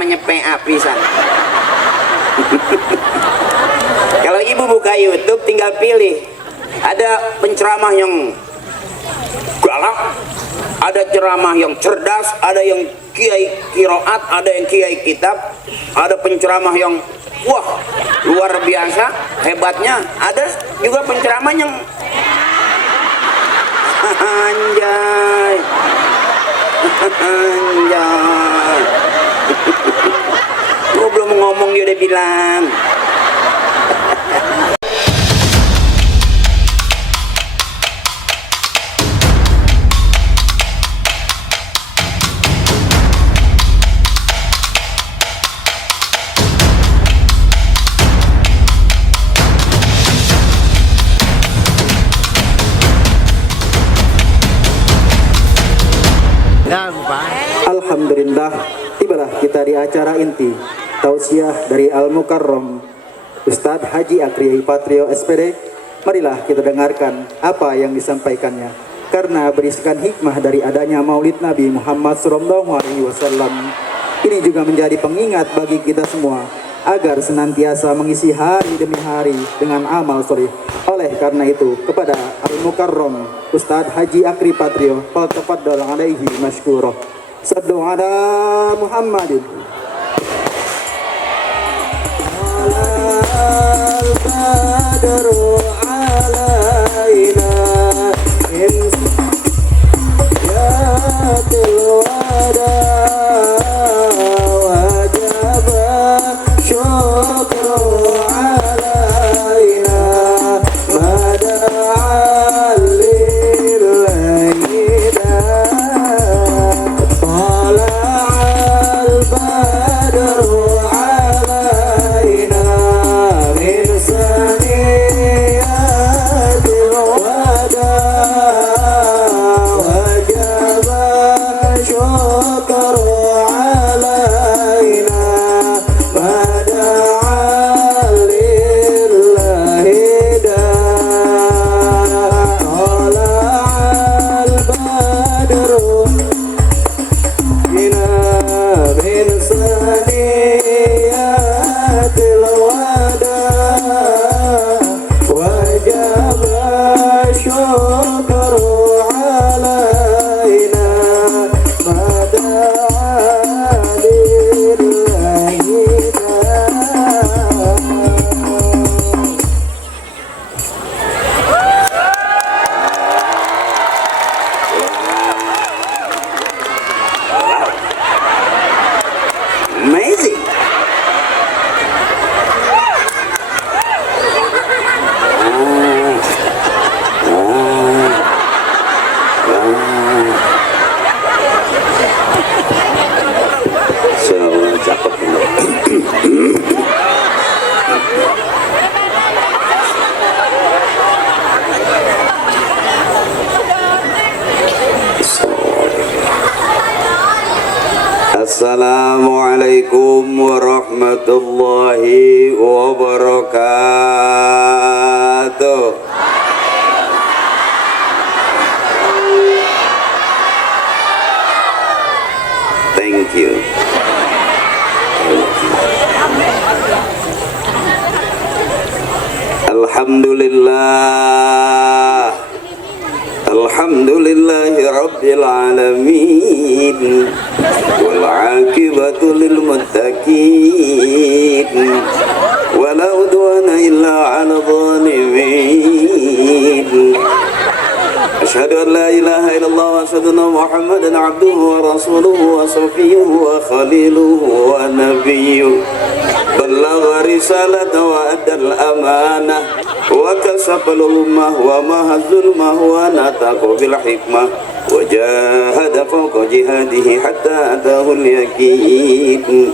namanya PA pisan. Kalau ibu buka YouTube tinggal pilih, ada penceramah yang galak, ada ceramah yang cerdas, ada yang kiai kiroat, ada yang kiai kitab, ada penceramah yang wah luar biasa hebatnya, ada juga penceramah yang anjay anjay. Gua belum ngomong dia udah bilang. Alhamdulillah, tibalah kita di acara inti tausiah dari Al-Mukarram Ustadz Haji Akri Patrio SPD. Marilah kita dengarkan apa yang disampaikannya, karena berisikan hikmah dari adanya Maulid Nabi Muhammad SAW. Ini juga menjadi pengingat bagi kita semua agar senantiasa mengisi hari demi hari dengan amal soleh. Oleh karena itu, kepada Al-Mukarram Ustadz Haji Akri Patrio, faltafadhal alaihi masykurah. Sallu ala Muhammadin. Al-Badru alaina imsiyatil wada wajaba syukru alaina mada'al lillahi Assalamualaikum warahmatullahi wabarakatuh. Thank you. Alhamdulillah. Alhamdulillahi rabbil alamin. Wal aqibatu lil muttaqin. Wala udwana illa 'alal zalimin. Asyhadu an la ilaha illallah wa asyhadu anna Muhammadan 'abduhu wa rasuluhu wa safiyuhu wa khaliluhu wa nabiyyuhu. Ballagha risalata wa addal amanah wa kasafal ummah wa mahazul wa nataqa bil hikmah wa jahada fawqa jihadihi hatta atahul yaqin.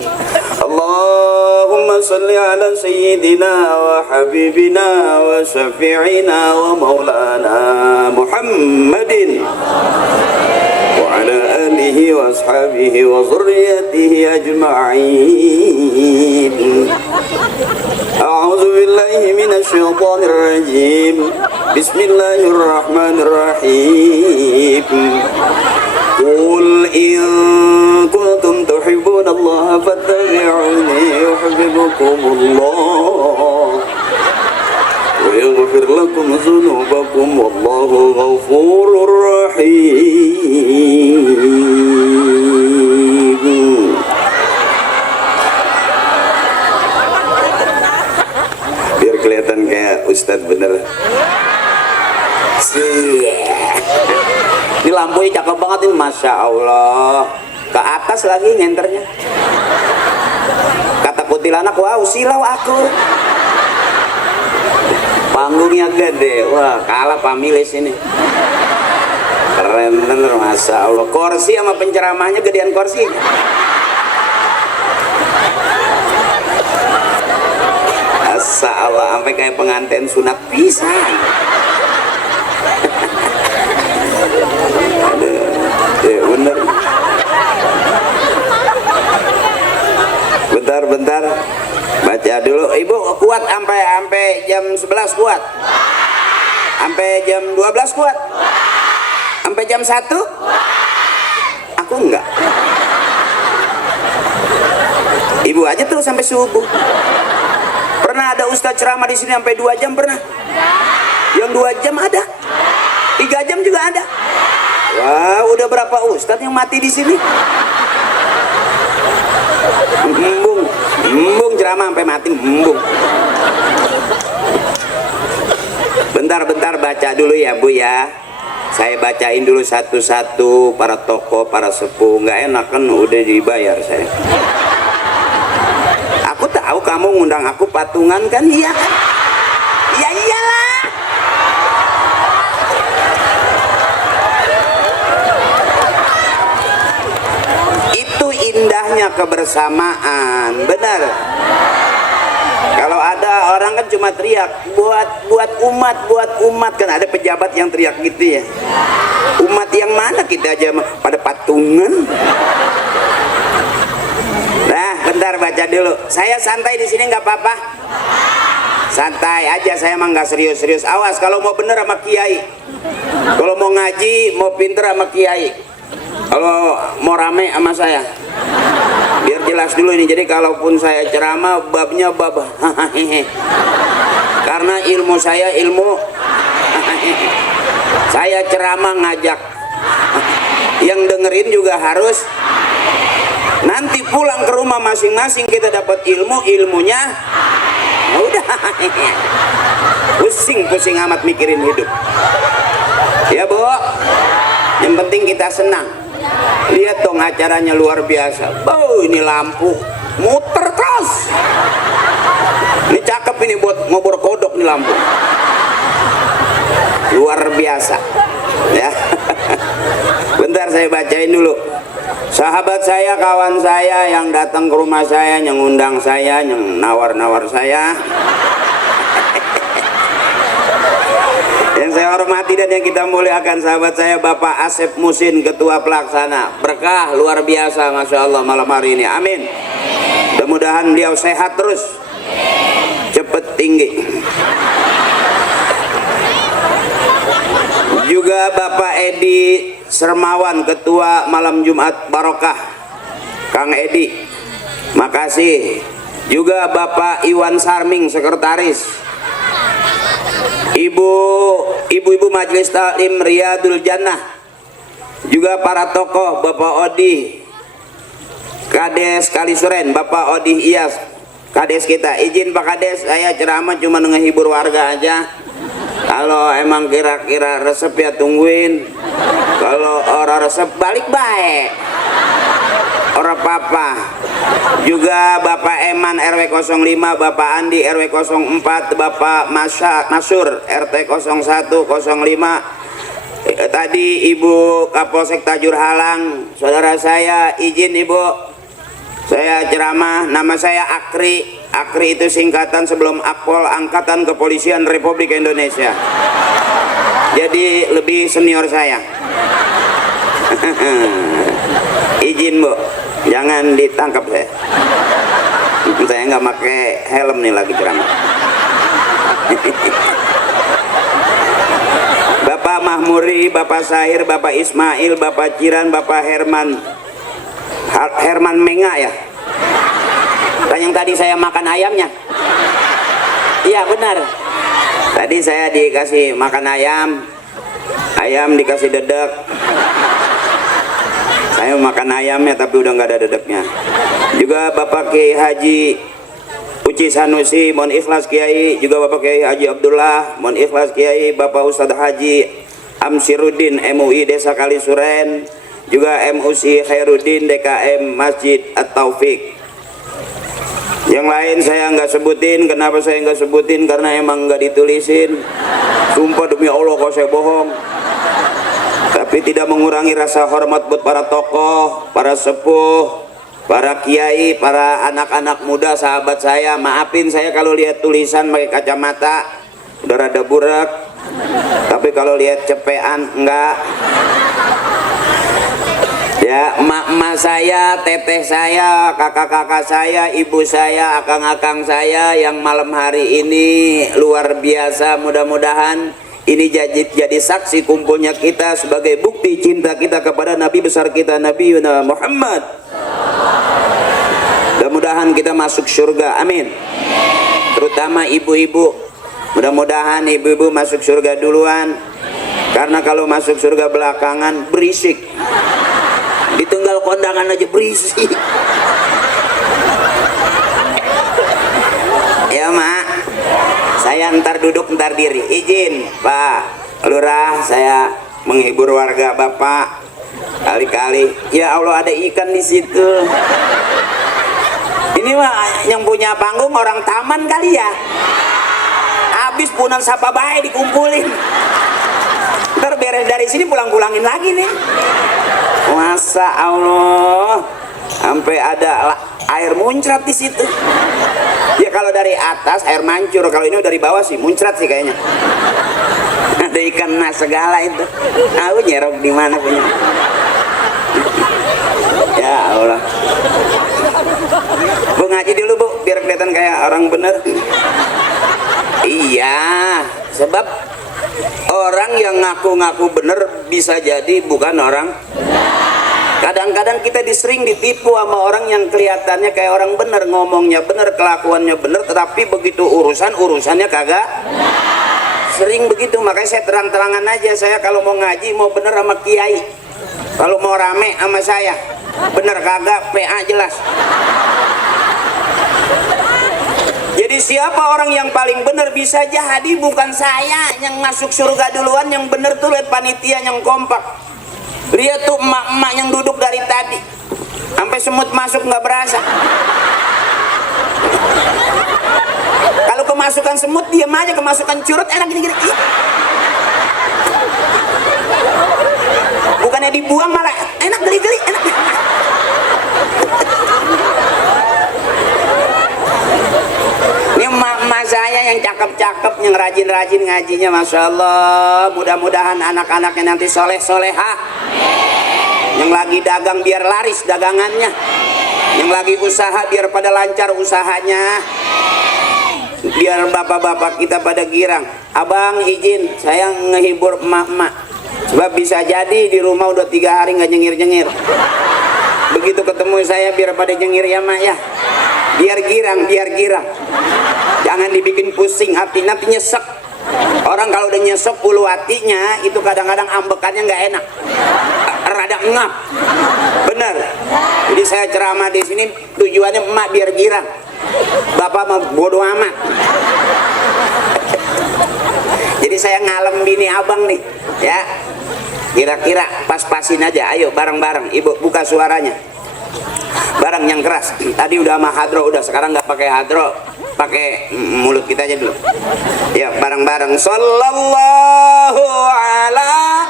Allahumma salli ala sayyidina wa habibina wa syafi'ina wa maulana Muhammadin wa ala alihi wa ashabihi wa zurriyatihi ajma'in. A'udzu billahi minasy syaithanir rajim. Bismillahirrahmanirrahim. Qul in kuntum tuhibbuna Allah fattabi'uni Ustadz bener. Ini lampunya cakep banget ini, Masya Allah. Ke atas lagi ngenternya. Kata kuntilanak, wow silau aku. Panggungnya gede, wah kalah pamilis ini. Keren bener, Masya Allah. Kursi sama penceramahnya gedean kursi. Masya Allah, sampai kayak pengantin sunat pisan. Ya bener. Bentar baca dulu. Ibu kuat sampai jam 11 kuat? Sampai jam 12 kuat? Sampai jam 1? Aku enggak. Ibu aja tuh sampai subuh. Pernah ada ustadz ceramah di sini sampai 2 jam pernah? Yang 2 jam ada? 3 jam juga ada? Wah, udah berapa ustadz yang mati di sini? Embung ceramah sampai mati, embung. Bentar baca dulu ya Bu ya. Saya bacain dulu satu-satu para tokoh, para sepuh. Nggak enak kan udah dibayar saya. Aku tahu kamu ngundang aku patungan kan, iya kan? Ya iyalah. Itu indahnya kebersamaan, benar. Kalau ada orang kan cuma teriak buat umat kan, ada pejabat yang teriak gitu ya. Umat yang mana, kita aja pada patungan. Nah, bentar baca dulu. Saya santai di sini nggak apa-apa. Santai aja, saya emang nggak serius-serius. Awas kalau mau bener sama kiai. Kalau mau ngaji, mau pinter sama kiai. Kalau mau rame sama saya. Biar jelas dulu ini. Jadi kalaupun saya ceramah babnya bab karena ilmu saya ilmu saya ceramah ngajak. Yang dengerin juga harus. Nanti pulang ke rumah masing-masing kita dapat ilmunya. Udah. Pusing amat mikirin hidup. Ya Bu. Yang penting kita senang. Lihat dong acaranya luar biasa. Ini lampu muter terus. Ini cakep ini buat ngobor kodok nih lampu. Luar biasa. Ya. Bentar saya bacain dulu. Sahabat saya, kawan saya yang datang ke rumah saya, yang ngundang saya, yang nawar-nawar saya. Yang saya hormati dan yang kita muliakan, sahabat saya Bapak Asep Musin, Ketua Pelaksana. Berkah luar biasa, Masya Allah malam hari ini. Amin. Mudah-mudahan beliau sehat terus, cepet tinggi. Juga Bapak Edi Sermawan, Ketua Malam Jumat Barokah, Kang Edi, makasih. Juga Bapak Iwan Sarming, Sekretaris. Ibu-ibu Majelis Taklim Riyadul Jannah, juga para tokoh, Bapak Odi Kades Kalisuren, Bapak Odi Iyas, Kades kita. Izin Pak Kades, saya ceramah cuma ngehibur warga aja. Kalau emang kira-kira resep ya tungguin. Kalau orang resep balik baik. Orang papa. Juga Bapak Eman RW 05, Bapak Andi RW 04, Bapak Masur RT 01 05. Tadi Ibu Kapolsek Tajur Halang, saudara saya. Izin Ibu, saya ceramah. Nama saya Akri. Akri itu singkatan sebelum Akpol, Angkatan Kepolisian Republik Indonesia. Jadi lebih senior saya. Izin Bu, jangan ditangkap saya. Saya nggak pakai helm nih lagi ceramah. Bapak Mahmuri, Bapak Sahir, Bapak Ismail, Bapak Ciran, Bapak Herman Menga ya. Dan yang tadi saya makan ayamnya. Iya benar. Tadi saya dikasih makan ayam dikasih dedek. Saya makan ayamnya tapi udah nggak ada dedeknya. Juga Bapak Ki Haji Uci Sanusi, mohon ikhlas Kiai, juga Bapak Kiai Haji Abdullah, mohon ikhlas Kiai Bapak Ustadz Haji Amsiruddin MUI Desa Kalisuren, juga MUC Khairuddin DKM Masjid At-Taufik. Yang lain saya nggak sebutin. Kenapa saya nggak sebutin? Karena emang nggak ditulisin. Sumpah demi Allah kalau saya bohong. Tapi tidak mengurangi rasa hormat buat para tokoh, para sepuh, para kiai, para anak-anak muda, sahabat saya. Maafin saya kalau lihat tulisan pakai kacamata udah rada burak, tapi kalau lihat cepean enggak. Ya, emak-emak saya, teteh saya, kakak-kakak saya, ibu saya, akang-akang saya yang malam hari ini luar biasa. Mudah-mudahan ini jadi saksi kumpulnya kita sebagai bukti cinta kita kepada Nabi besar kita, Nabi Yuna Muhammad. Mudah-mudahan kita masuk surga, amin. Terutama ibu-ibu, mudah-mudahan ibu-ibu masuk surga duluan, karena kalau masuk surga belakangan berisik. Ditunggal kondangan aja berisik. Ya mak, saya ntar duduk ntar diri. Izin Pak Lurah, saya menghibur warga Bapak. Kali-kali ya Allah ada ikan di situ. Ini mah yang punya panggung orang taman kali ya. Habis punan sapa bae dikumpulin. Ntar beres dari sini pulang-pulangin lagi nih. Masa Allah, sampai ada air muncrat di situ. Ya kalau dari atas air mancur, kalau ini dari bawah sih muncrat sih kayaknya. Ada ikan mas segala itu. Aku nyerok di mana punya? Ya Allah. Bu ngaji dulu bu, biar kelihatan kayak orang bener. Iya, sebab orang yang ngaku-ngaku bener bisa jadi bukan orang. Kadang-kadang kita sering ditipu sama orang yang kelihatannya kayak orang bener, ngomongnya bener, kelakuannya bener, tetapi begitu urusannya kagak. Sering begitu, makanya saya terang-terangan aja. Saya kalau mau ngaji mau bener sama kiai, kalau mau rame sama saya bener kagak, PA jelas. Jadi siapa orang yang paling benar bisa jadi bukan saya yang masuk surga duluan. Yang benar tuh lihat panitia yang kompak. Lihat tuh emak-emak yang duduk dari tadi sampai semut masuk nggak berasa. Kalau kemasukan semut diam aja, kemasukan curut enak gini-gini. Bukannya dibuang malah enak geli-geli, enak. Ini emak-emak saya yang cakep-cakep, yang rajin-rajin ngajinya, Masya Allah. Mudah-mudahan anak-anaknya nanti soleh-solehah. Yang lagi dagang biar laris dagangannya. Yang lagi usaha biar pada lancar usahanya. Biar bapak-bapak kita pada girang. Abang izin saya ngehibur emak-emak. Sebab bisa jadi di rumah udah 3 hari nggak jengir-jengir. Begitu ketemu saya biar pada jengir ya mak ya. Biar girang, biar girang. Jangan dibikin pusing hati, nanti nyesek. Orang kalau udah nyesek ulu hatinya itu kadang-kadang ambekannya nggak enak, rada ngap. Bener. Jadi saya ceramah di sini tujuannya emak biar girang, bapak mah bodoh amat. Jadi saya ngalem bini abang nih, ya. Kira-kira pas-pasin aja. Ayo bareng-bareng. Ibu buka suaranya. Barang yang keras. Tadi udah sama hadro, udah sekarang nggak pakai hadro, pakai mulut kita aja dulu. Ya bareng-bareng. Sallallahu ala.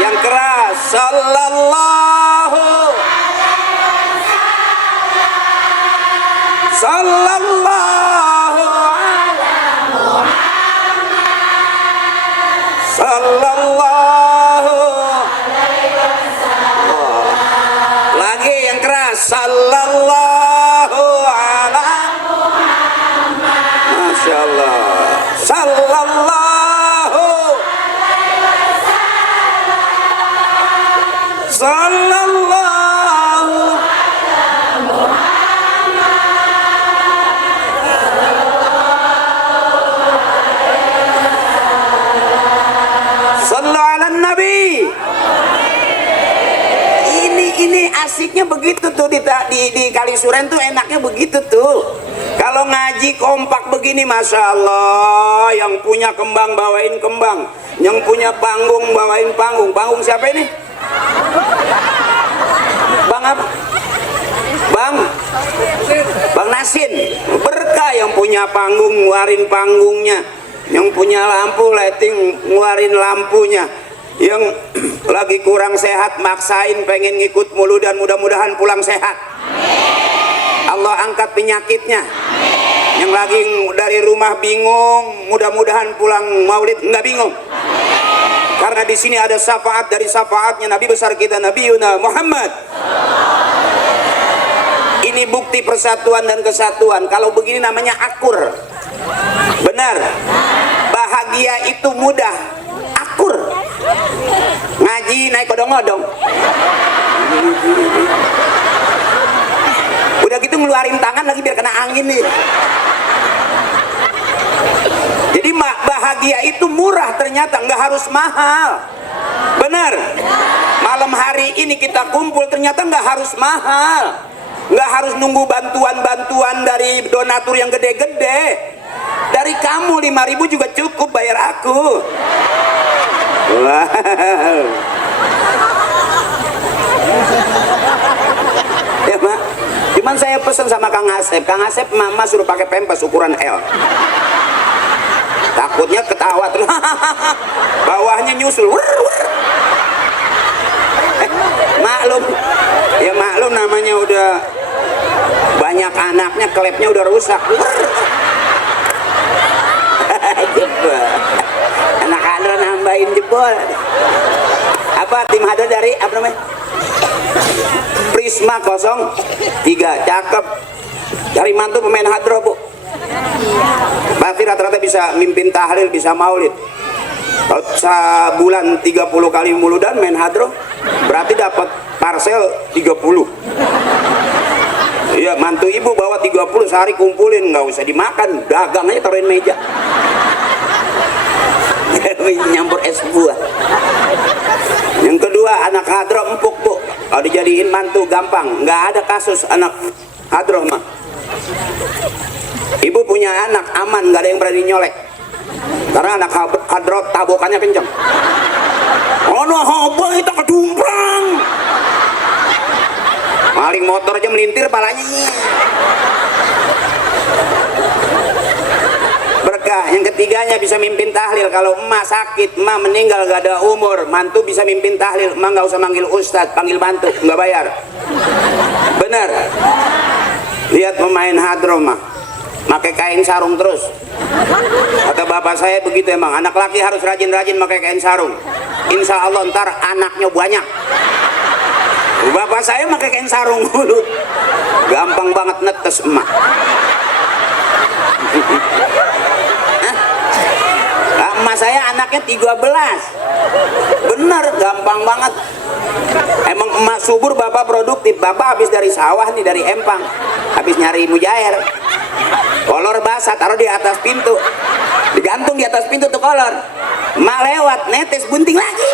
Yang keras. Sallallahu. Sallallahu ala Muhammad. Sallallahu. Sallallahu ala Muhammad. Masya Allah. Sallallahu. Sallallahu ala Muhammad. Sallallahu ala Nabi. Ini asiknya enaknya begitu tuh di Kalisuren tuh enaknya begitu tuh. Kalau ngaji kompak begini, masya Allah, yang punya kembang bawain kembang, yang punya panggung bawain panggung. Panggung siapa ini? Bang apa? Bang Nasin. Berkah yang punya panggung ngeluarin panggungnya, yang punya lampu lighting ngeluarin lampunya, yang lagi kurang sehat maksain pengen ngikut mulu dan mudah-mudahan pulang sehat. Allah angkat penyakitnya. Yang lagi dari rumah bingung, mudah-mudahan pulang maulid nggak bingung. Karena di sini ada syafaat dari syafaatnya Nabi besar kita Nabi Yuna Muhammad. Ini bukti persatuan dan kesatuan. Kalau begini namanya akur. Benar. Bahagia itu mudah. Akur. Ngaji naik odong-odong. Udah gitu ngeluarin tangan lagi biar kena angin nih. Jadi bahagia itu murah ternyata, nggak harus mahal. Benar. Malam hari ini kita kumpul ternyata nggak harus mahal. Nggak harus nunggu bantuan-bantuan dari donatur yang gede-gede. Dari kamu 5.000 juga cukup bayar aku. Wow. Ya Mak, cuman saya pesen sama Kang Asep mama suruh pakai pempes ukuran L. Takutnya ketawa terus. Bawahnya nyusul. Maklum, ya maklum namanya udah banyak anaknya, klepnya udah rusak. Jebol. Anak Hadra nambahin jebol. Apa tim Hadra dari apa namanya? Prisma 03, cakep. Cari mantu pemain Hadra, Bu. Berarti rata-rata bisa mimpin tahlil, bisa maulid. Kalau sebulan 30 kali muludan main hadroh, berarti dapat parsel 30. Iya, mantu ibu bawa 30 sehari kumpulin, nggak usah dimakan, dagang aja taruhin meja. Nyampur es buah. Yang kedua, anak hadroh empuk, Bu. Kalau dijadiin mantu gampang, nggak ada kasus anak hadroh mah. Ibu punya anak aman, nggak ada yang berani nyolek. Karena anak hadrot tabokannya kenceng. Ono hobo itu kedumprang. Maling motor aja melintir palanya. Berkah. Yang ketiganya bisa mimpin tahlil. Kalau emak sakit, emak meninggal gak ada umur, mantu bisa mimpin tahlil. Emak gak usah manggil ustadz, panggil mantu, nggak bayar. Benar. Lihat pemain hadroh mah, pakai kain sarung terus. Kata bapak saya begitu emang, anak laki harus rajin-rajin pakai kain sarung. Insya Allah ntar anaknya banyak. Bapak saya pakai kain sarung dulu, gampang banget netes emak. Emak saya anaknya 13. Bener, gampang banget. Emang emak subur, bapak produktif. Bapak habis dari sawah nih, dari empang, habis nyari mujair. Kolor basah taruh di atas pintu, digantung di atas pintu tuh kolor. Emak lewat netes bunting lagi.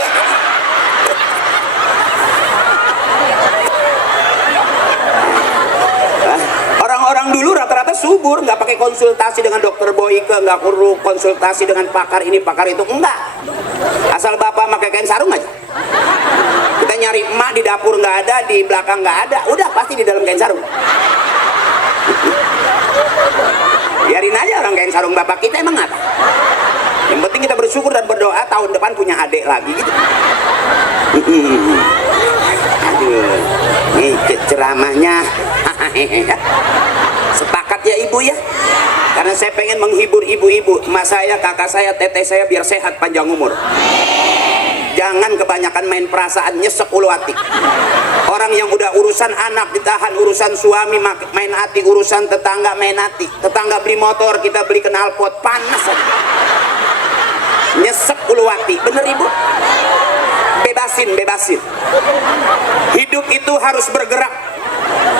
Orang-orang dulu rata-rata subur, nggak pakai konsultasi dengan dokter Boyke, nggak perlu konsultasi dengan pakar ini pakar itu, enggak. Asal bapak pakai kain sarung aja. Kita nyari emak di dapur nggak ada, di belakang nggak ada, udah pasti di dalam kain sarung. Biarin aja orang kain sarung bapak kita, emang apa? Yang penting kita bersyukur dan berdoa tahun depan punya adik lagi gitu. Aduh, nih ceramahnya. Sepakat ya ibu ya? Karena saya pengen menghibur ibu-ibu, emak saya, kakak saya, teteh saya biar sehat panjang umur. Jangan kebanyakan main perasaan, nyesek ulu hati. Orang yang udah urusan anak ditahan, urusan suami main hati, urusan tetangga main hati. Tetangga beli motor, kita beli knalpot, panas aja. Nyesek ulu hati, bener ibu? Bebasin. Hidup itu harus bergerak.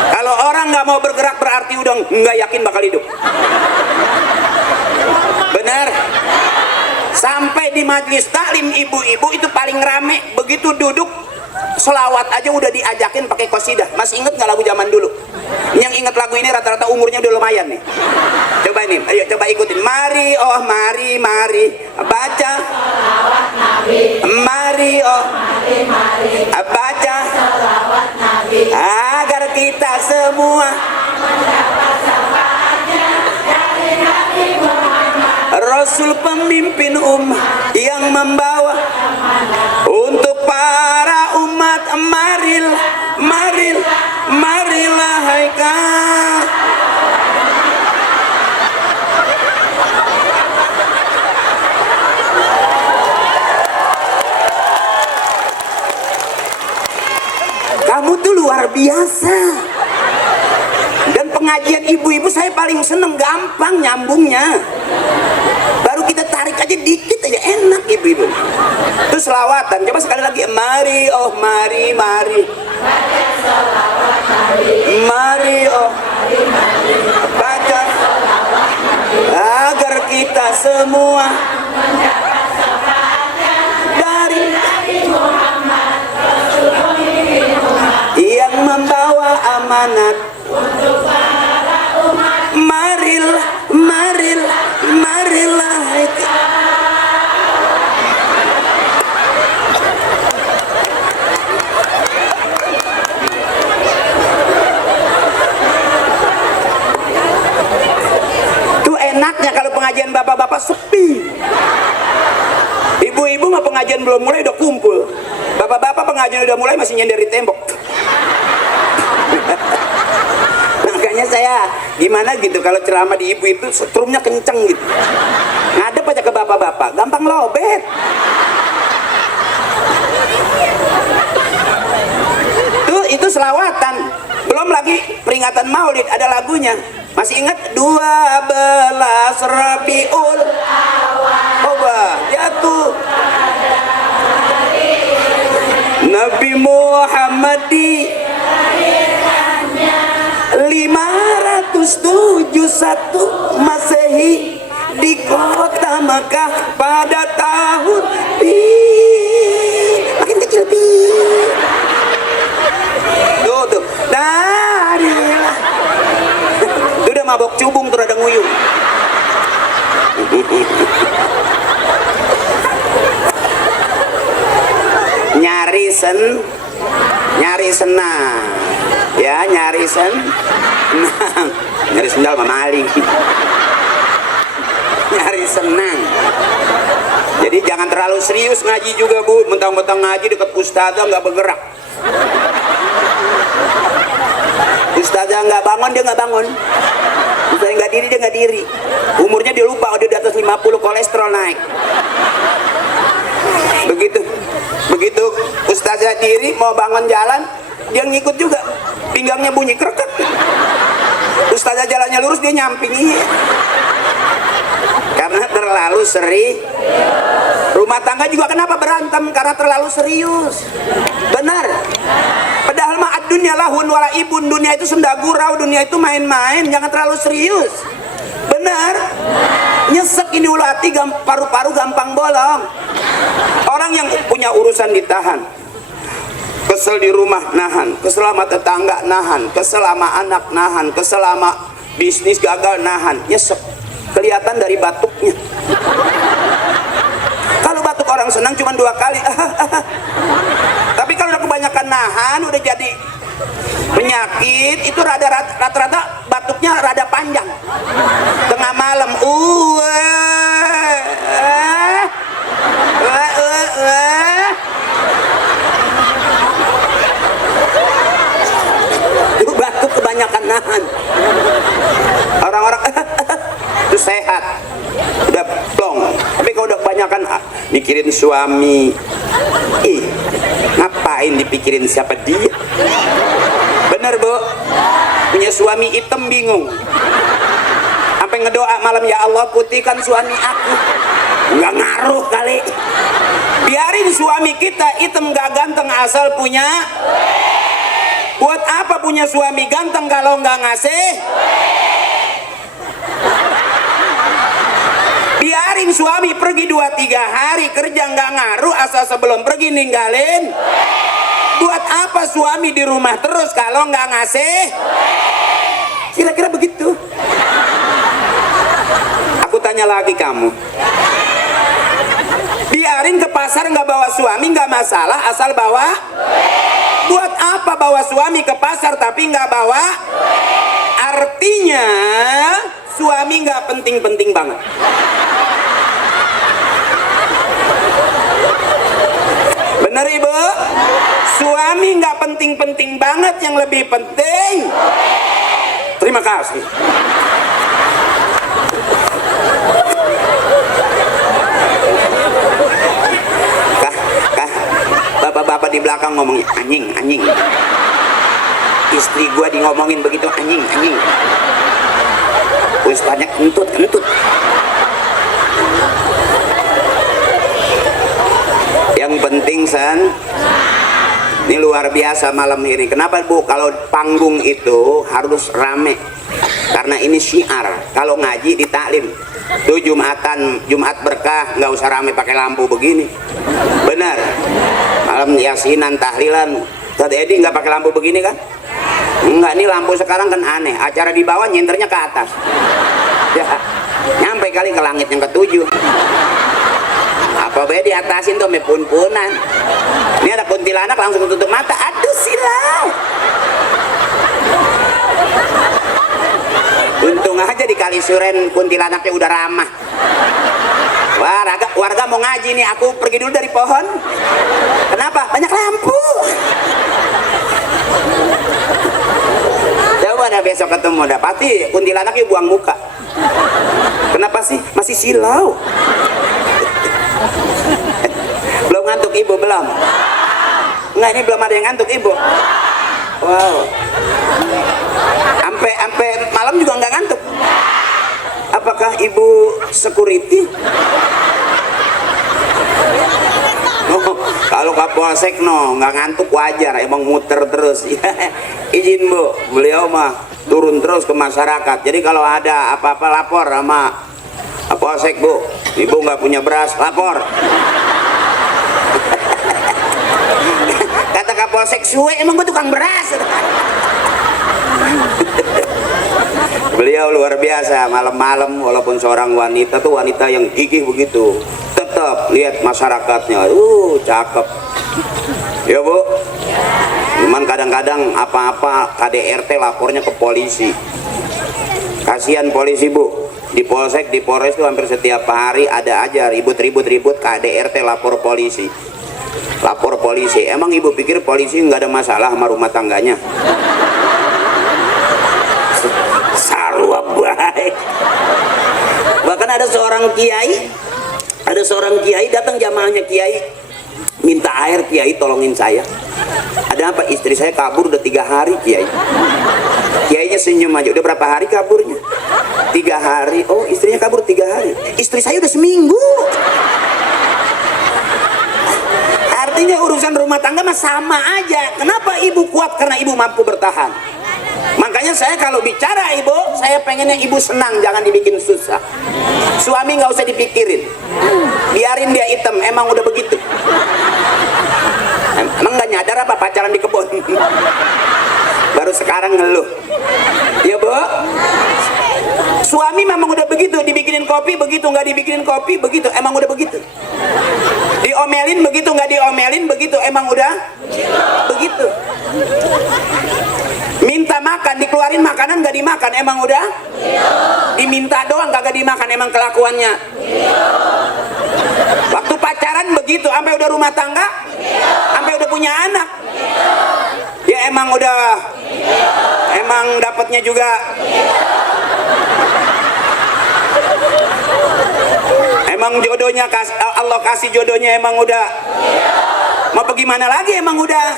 Kalau orang nggak mau bergerak berarti udah nggak yakin bakal hidup. Bener? Sampai di majelis taklim ibu-ibu itu paling rame, begitu duduk selawat aja udah diajakin pakai qasidah. Masih inget nggak lagu zaman dulu? Yang inget lagu ini rata-rata umurnya udah lumayan nih. Coba ini, ayo coba ikutin. Mari oh mari baca selawat Nabi. Mari oh mari baca selawat Nabi. Agar kita semua mendapat syafaatnya dari Nabi Muhammad. Rasul pemimpin umat yang membawa untuk para umat. Marilah hai kau. Kamu tuh luar biasa. Dan pengajian ibu-ibu saya paling seneng, gampang nyambungnya. Baru kita tarik aja dikit aja enak ibu-ibu. Terus selawatan, coba sekali lagi. Mari oh mari mari oh baca agar kita semua dari yang membawa amanat untuk para umat. Marilah tuh enaknya kalau pengajian bapak-bapak sepi. Ibu-ibu mah pengajian belum mulai udah kumpul. Bapak-bapak pengajian udah mulai masih nyender di tembok. Makanya saya gimana gitu kalau ceramah di ibu itu setrumnya kenceng gitu. Ngadep aja ke bapak-bapak, gampang lobet. Tuh itu selawatan. Belum lagi peringatan Maulid ada lagunya. Masih ingat 12 Rabiul Awal jatuh Nabi Muhammad di 571 Masehi di kota Makkah pada tahun makin kecil tuh darilah itu udah mabok cubung tuh ada nguyung. nyari senang ya, nyari sendal mah maling. Nyari senang. Jadi jangan terlalu serius ngaji juga bu, mentang-mentang ngaji deket ustazah nggak bergerak. Ustazah nggak bangun, dia nggak bangun. Ustazah nggak diri, dia nggak diri. Umurnya dia lupa, udah di atas 50, kolesterol naik. Begitu ustazah diri mau bangun jalan, dia ngikut juga, pinggangnya bunyi kreket. Ustazah jalannya lurus, dia nyampingi. Karena terlalu serius. Rumah tangga juga kenapa berantem? Karena terlalu serius. Benar. Padahal mah dunia lahun wala ibun, dunia itu senda gurau, dunia itu main-main, jangan terlalu serius. Benar. Nyesek ini ulu hati, paru-paru gampang bolong. Orang yang punya urusan ditahan, kesel di rumah nahan, kesel sama tetangga nahan, kesel sama anak nahan, kesel sama bisnis gagal nahan, nyesek. Kelihatan dari batuknya. Kalau batuk orang senang cuma 2 kali. Tapi kalau udah kebanyakan nahan, udah jadi penyakit, itu rata-rata batuknya rada panjang. Tengah malam, itu batuk kebanyakan nahan. Orang-orang itu sehat, udah plong. Tapi kalau udah kebanyakan mikirin suami, ngapain dipikirin siapa dia? Bener bu, punya suami hitam bingung, sampai ngedoa malam, ya Allah putihkan suami aku. Nggak ngaruh kali. Biarin suami kita hitam gak ganteng asal punya. Buat apa punya suami ganteng kalau nggak ngasih? Biarin suami pergi 2-3 hari kerja nggak ngaruh asal sebelum pergi ninggalin. Buat apa suami di rumah terus kalau nggak ngasih? Kira-kira begitu. Aku tanya lagi kamu, biarin ke pasar nggak bawa suami nggak masalah asal bawa. Buat apa bawa suami ke pasar tapi nggak bawa? Artinya suami nggak penting-penting banget. Bener ibu? Suami nggak penting-penting banget, yang lebih penting. Terima kasih. Bapak-bapak di belakang ngomong anjing, anjing. Istri gua di ngomongin begitu anjing, anjing. Ustaznya kentut, kentut. Yang penting San, ini luar biasa malam ini. Kenapa Bu? Kalau panggung itu harus rame, karena ini syiar. Kalau ngaji di taklim tuh Jumatan, Jumat berkah, nggak usah rame pakai lampu begini. Benar. Malam yasinan, tahlilan, Ustaz Edi nggak pakai lampu begini kan? Enggak, ini lampu sekarang kan aneh. Acara di bawah nyenternya ke atas. Ya, nyampe kali ke langit yang ketujuh. Apa beda diatasin tuh mepun-punan. Ini ada kuntilanak langsung tutup mata. Aduh silau. Untung aja di Kalisuren kuntilanaknya udah ramah. Wah, warga mau ngaji nih, aku pergi dulu dari pohon. Kenapa? Banyak lampu. Coba dah besok ketemu dah, pasti kuntilanaknya buang muka. Kenapa sih? Masih silau. Belum ngantuk ibu, belum? Enggak, ini belum ada yang ngantuk ibu. Wow. Sampai malam juga nggak ngantuk. Apakah ibu security? Oh, kalau Kapolsek nggak ngantuk wajar, emang muter terus. Izin Bu, beliau mah turun terus ke masyarakat. Jadi kalau ada apa-apa lapor sama Kapolsek Bu, ibu nggak punya beras, lapor. Kata Kapolsek, suwe emang gue tukang beras. Beliau luar biasa, malam-malam walaupun seorang wanita tuh wanita yang gigih begitu, tetap lihat masyarakatnya, cakep ya Bu. Cuman kadang-kadang apa-apa KDRT lapornya ke polisi. Kasihan polisi Bu, di Polsek, di Polres tuh hampir setiap hari ada aja ribut KDRT lapor polisi. Lapor polisi, emang ibu pikir polisi nggak ada masalah sama rumah tangganya? Sarwa baik. Bahkan ada seorang kiai datang jamaahnya kiai minta air, kiai tolongin saya. Ada apa? Istri saya kabur udah 3 hari kiai. Kiainya senyum aja, udah berapa hari kaburnya? 3 hari. Oh, istrinya kabur 3 hari. Istri saya udah seminggu. Artinya urusan rumah tangga mah sama aja. Kenapa ibu kuat? Karena ibu mampu bertahan. Makanya saya kalau bicara ibu, saya pengennya ibu senang, jangan dibikin susah. Suami nggak usah dipikirin, biarin dia hitam, emang udah begitu. Emang nggak nyadar apa pacaran di kebun? Baru sekarang ngeluh. Ya Bu, suami memang udah begitu, dibikinin kopi begitu, nggak dibikinin kopi begitu, emang udah begitu. Diomelin begitu, nggak diomelin begitu, emang udah begitu. Minta makan, dikeluarin makanan nggak dimakan, emang udah diminta doang kagak dimakan, emang kelakuannya. Waktu pacaran begitu, sampai udah rumah tangga, sampai udah punya anak, ya emang udah, emang dapatnya juga. Emang jodohnya Allah kasih jodohnya, emang udah. Mau pergi mana lagi, emang udah.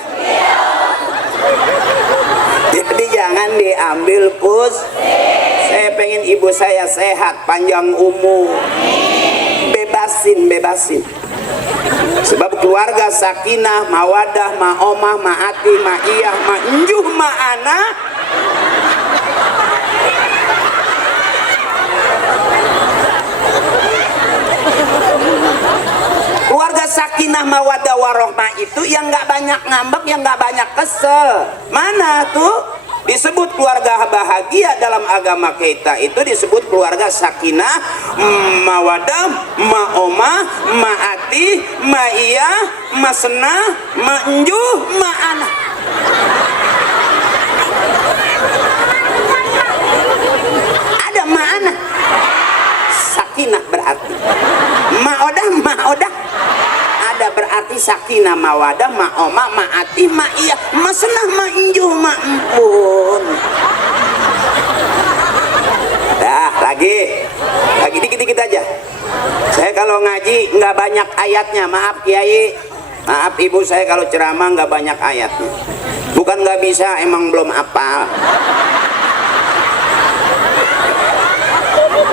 Jadi jangan diambil pus. Saya pengen ibu saya sehat, panjang umur. Bebasin. Sebab keluarga sakinah, mawadah, ma'omah, ma'ati, ma'iyah, ma'injuh, ma'ana. Keluarga sakinah, mawadah, warohmah, itu yang nggak banyak ngambek, yang nggak banyak kesel. Mana tuh? Disebut keluarga bahagia dalam agama kita itu disebut keluarga sakinah, mawadah, ma'omah, ma'ati, ma'iyah, ma'senah, ma'enjuh, ma'anah. Ada ma'anah. Sakinah berarti. Ma'odah. Ada berarti sakinah, mawadah, ma'omah, ma'ati, ma'iyah, ma'senah, ma'enjuh, ma'empun. Dah, lagi dikit-dikit aja. Saya kalau ngaji nggak banyak ayatnya, maaf Kiai, maaf Ibu, saya kalau ceramah nggak banyak ayatnya. Bukan nggak bisa, emang belum hafal.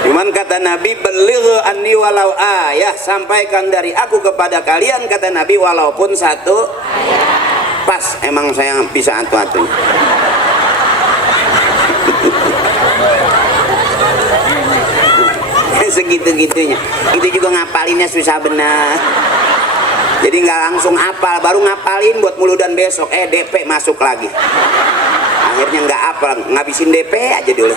Cuman kata Nabi, beligh anni walau ayah, sampaikan dari aku kepada kalian, kata Nabi, walaupun satu pas. Emang saya bisa atu-atunya. Segitu-gitunya. Itu juga ngapalinnya susah benar. Jadi nggak langsung hafal, baru ngapalin buat muludan besok. DP masuk lagi. Akhirnya nggak hafal, ngabisin DP aja dulu.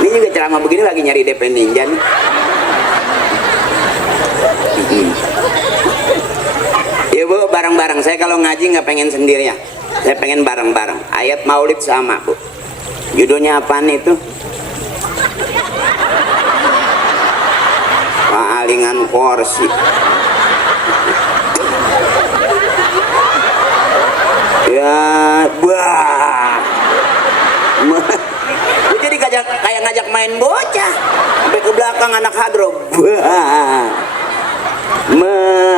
Ini juga ceramah begini lagi nyari DP ninja nih. Ya Bu, bareng-bareng. Saya kalau ngaji nggak pengen sendirian. Saya pengen bareng-bareng. Ayat maulid sama Bu. Judulnya apaan itu? Palingan kursi. Ya, bah. Jadi kayak ngajak main bocah sampai ke belakang anak hadro.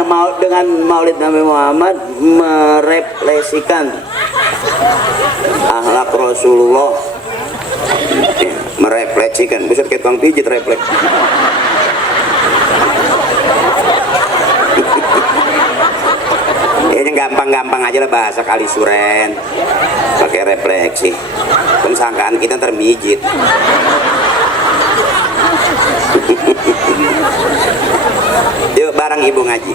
Mau dengan maulid Nabi Muhammad merefleksikan akhlak Rasulullah, merefleksikan. Buset kayak tukang pijit refleks. Ini gampang-gampang aja lah bahasa kali suren, pakai refleksi. Pensangkaan kita termijit. Yuk bareng Ibu ngaji.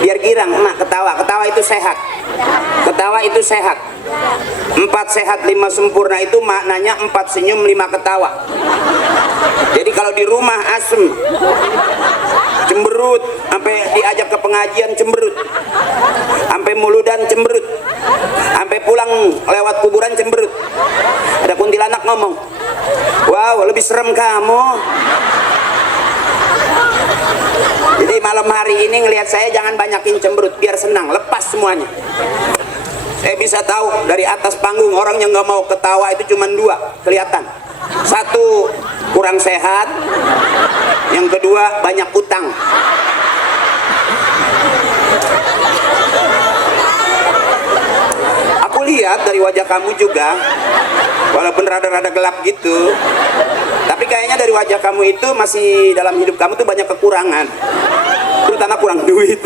Biar girang, emak ketawa itu sehat. Ketawa itu sehat. 4 sehat 5 sempurna itu maknanya 4 senyum 5 ketawa. Jadi kalau di rumah asem, cemberut, sampai diajak ke pengajian cemberut, sampai muludan cemberut, sampai pulang lewat kuburan cemberut. Ada kuntilanak ngomong, wow lebih serem kamu. Jadi malam hari ini ngelihat saya jangan banyakin cemberut, biar senang, lepas semuanya. Saya bisa tahu dari atas panggung orang yang nggak mau ketawa itu cuma 2 kelihatan. 1 kurang sehat, yang kedua banyak utang. Aku lihat dari wajah kamu juga, walaupun rada-rada gelap gitu, tapi kayaknya dari wajah kamu itu masih dalam hidup kamu tuh banyak kekurangan, terutama kurang duit.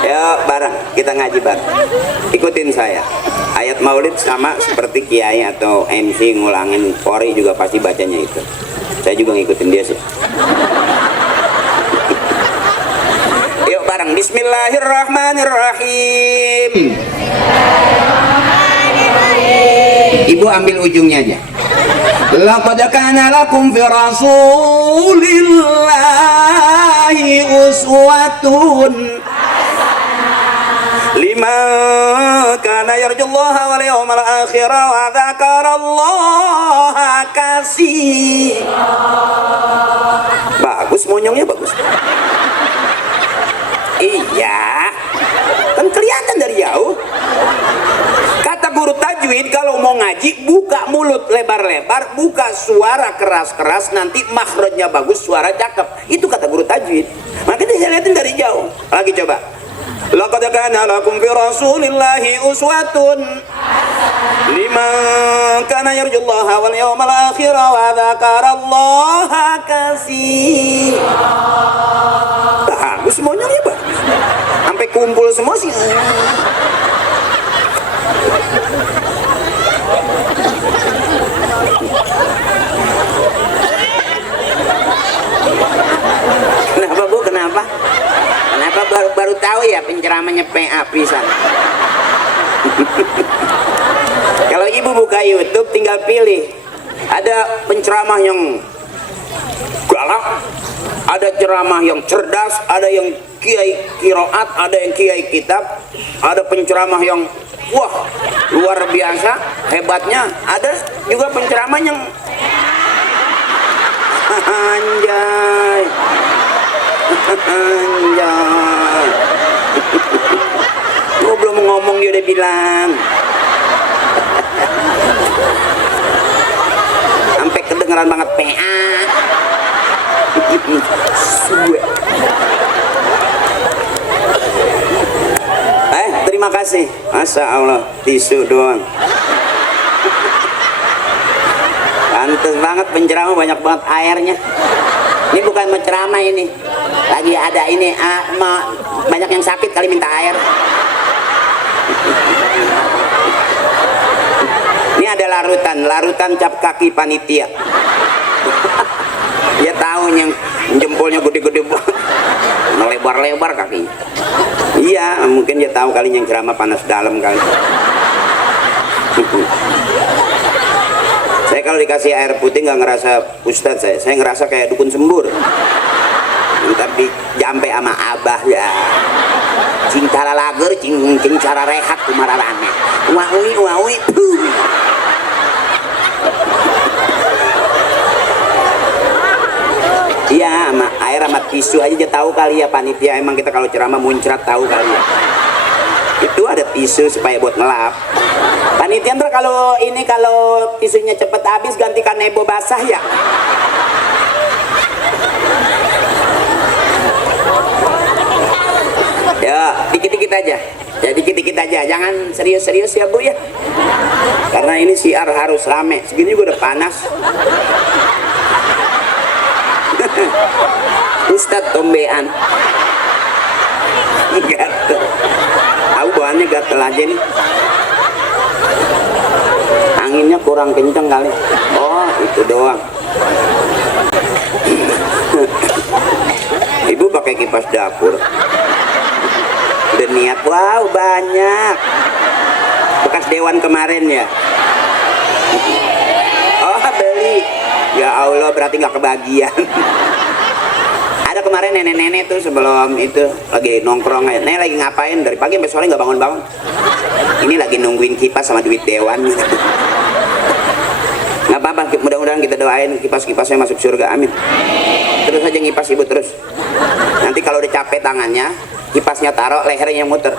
Ya bareng, kita ngaji bareng. Ikutin saya. Ayat maulid sama seperti kiai atau MC ngulangin Pori juga pasti bacanya itu. Saya juga ngikutin dia sih. Yuk bareng. Bismillahirrahmanirrahim. Ibu ambil ujungnya aja. Laqad kana lakum fi rasulillahi uswatun liman kana yarjullaha wal yawmal akhir wa dzakarallaha katsira. Bagus monyongnya, bagus. Iya, kan kelihatan dari jauh. Kata guru tajwid kalau mau ngaji, buka mulut lebar-lebar, buka suara keras-keras, nanti makhrajnya bagus, suara cakep. Itu kata guru tajwid. Makanya saya lihatin dari jauh. Lagi coba. Laqad kana lakum fi rasulillahi uswatun liman kana yarjullaha wal yawmal akhir wa dzakarallaha katsira. Bagus semuanya ya, bagus. Sampai kumpul semua sih. Kenapa Bu? Kenapa? Kenapa baru tahu ya penceramahnya PA pisan? Kalau ibu buka YouTube tinggal pilih. Ada penceramah yang galak, ada ceramah yang cerdas, ada yang kiai kiroat, ada yang kiai kitab, ada penceramah yang wah luar biasa hebatnya, ada juga penceramah yang anjay anjay. Gua belum ngomong dia udah bilang. Sampai kedengeran banget PA. Terima kasih. Masya Allah, tisu doang. Pantes banget penceramah, banyak banget airnya. Ini bukan menceramah ini. Lagi ada ini, banyak yang sakit kali minta air. Ini ada larutan cap kaki panitia. Dia tahu yang jempolnya gede-gede banget, melebar-lebar kakinya. Iya, mungkin dia tahu kali yang ceramah panas dalam kali. Saya kalau dikasih air putih nggak ngerasa ustadz, saya ngerasa kayak dukun sembur. Tapi jampe sama abah ya. Cincara lager, cincara rehat kumararane. Waui. Iya, sama air sama tisu aja dia tahu kali ya panitia. Emang kita kalau ceramah muncrat tahu kali ya. Itu ada tisu supaya buat ngelap. Panitia ntar kalau tisunya cepet habis gantikan nebo basah ya. Ya, dikit-dikit aja. Ya dikit-dikit aja. Jangan serius-serius ya Bu ya. Karena ini siar harus rame. Segini juga udah panas. Ustadz tombean. Gatel. Aku bawaannya gatel aja nih. Anginnya kurang kenceng kali. Oh, itu doang. Ibu pakai kipas dapur. Udah niat, wow banyak. Bekas dewan kemarin ya. Oh beli. Ya Allah, berarti nggak kebagian. Ada kemarin nenek-nenek tuh sebelum itu lagi nongkrong aja. Nenek lagi ngapain dari pagi sampai sore nggak bangun-bangun. Ini lagi nungguin kipas sama duit dewan. Nggak apa-apa, mudah-mudahan kita doain kipas-kipasnya masuk surga, amin. Terus aja ngipas ibu terus. Nanti kalau udah capek tangannya, kipasnya taruh, lehernya yang muter.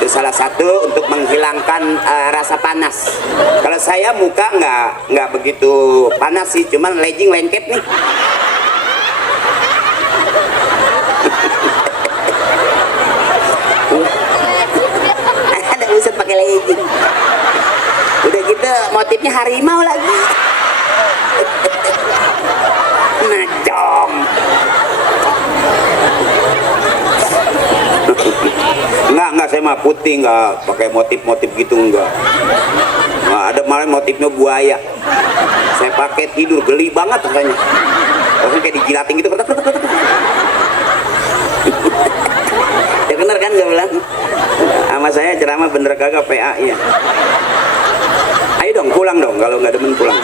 Itu salah satu untuk menghilangkan rasa panas. Kalau saya muka nggak begitu panas sih, cuman legging lengket nih. Ada usut pakai legging. Udah gitu motifnya harimau lagi. Najong. Enggak, saya mah putih, enggak pakai motif-motif gitu, enggak. Nah, ada malah motifnya buaya. Saya pakai tidur, geli banget rasanya. Rasanya kayak dijilatin gitu. Ya bener kan gue bilang? Sama saya ceramah bener kagak PA ya. Ayo dong, pulang dong, kalau nggak demen pulang.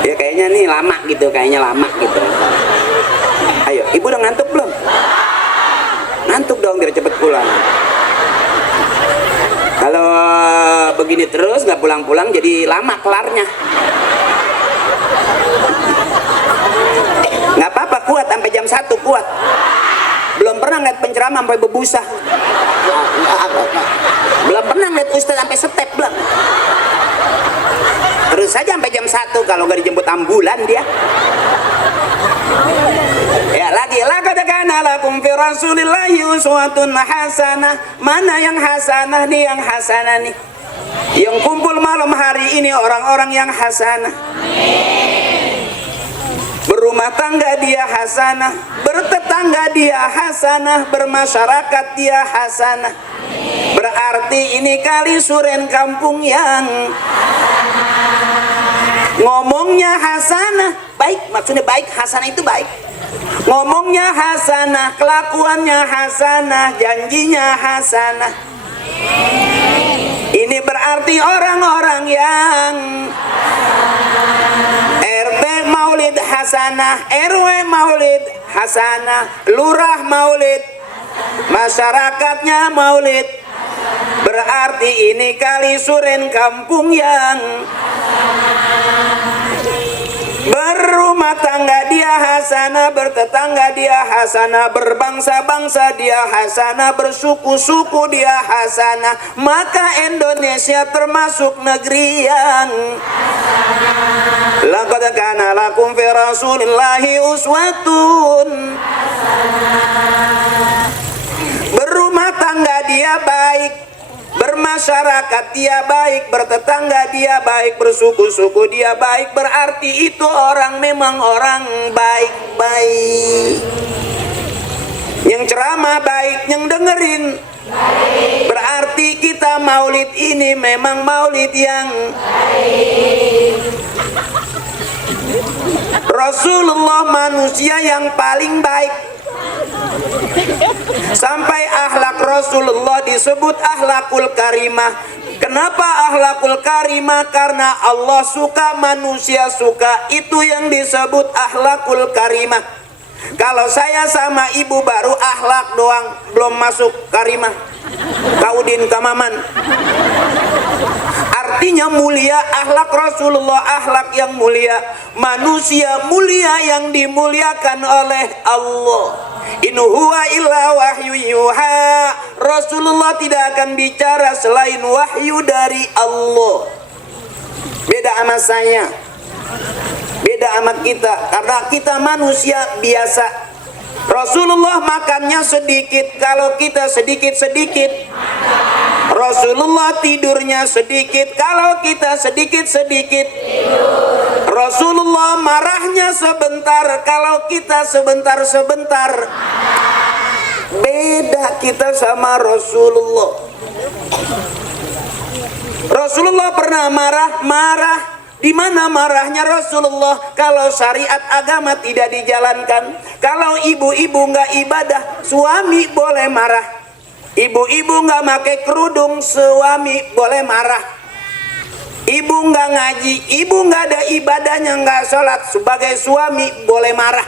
Ya kayaknya nih lama gitu, Ayo, ibu udah ngantuk belum? Ngantuk dong biar cepet pulang. Kalau begini terus nggak pulang-pulang jadi lama kelarnya. Nggak apa-apa, kuat sampai jam 1 kuat. Belum pernah ngeliat penceramah sampai bebusa. Belum pernah ngeliat ustaz sampai step belum. Terus saja sampai jam 1 kalau nggak dijemput ambulan dia. Ya lagi laqad kana lakum fi rasulillahi uswatun hasanah. Mana yang hasanah nih, yang hasanah nih? Yang kumpul malam hari ini orang-orang yang hasanah. Berumah tangga dia hasanah, bertetangga dia hasanah, bermasyarakat dia hasanah, berarti ini kali suren kampung yang ngomongnya hasanah, baik, maksudnya baik, hasanah itu baik. Ngomongnya hasanah, kelakuannya hasanah, janjinya hasanah. Ini berarti orang-orang yang RT maulid hasanah, RW maulid hasanah, lurah maulid, masyarakatnya maulid. Berarti ini kali suren kampung yang berumah tangga dia hasanah, bertetangga dia hasanah, berbangsa-bangsa dia hasanah, bersuku-suku dia hasanah. Maka Indonesia termasuk negeri yang laqad kana lakum fi rasulillahi uswatun. Berumah tangga dia baik, bermasyarakat dia baik, bertetangga dia baik, bersuku-suku dia baik. Berarti itu orang memang orang baik-baik. Yang ceramah baik, yang dengerin baik. Berarti kita maulid ini memang maulid yang baik. Rasulullah manusia yang paling baik. Sampai akhlak Rasulullah disebut akhlakul karimah. Kenapa akhlakul karimah? Karena Allah suka, manusia suka. Itu yang disebut akhlakul karimah. Kalau saya sama ibu baru akhlak doang, belum masuk karimah. Kaudin kamaman. Artinya mulia, akhlak Rasulullah akhlak yang mulia. Manusia mulia yang dimuliakan oleh Allah. In huwa illa wahyu yuha. Rasulullah tidak akan bicara selain wahyu dari Allah. Beda sama saya, beda sama kita, karena kita manusia biasa. Rasulullah makannya sedikit, kalau kita sedikit-sedikit. Rasulullah tidurnya sedikit, kalau kita sedikit-sedikit. Rasulullah marahnya sebentar, kalau kita sebentar-sebentar. Beda kita sama Rasulullah. Rasulullah pernah marah. Di mana marahnya Rasulullah? Kalau syariat agama tidak dijalankan. Kalau ibu-ibu nggak ibadah, suami boleh marah. Ibu-ibu nggak pakai kerudung, suami boleh marah. Ibu nggak ngaji, ibu nggak ada ibadahnya, nggak sholat, sebagai suami boleh marah.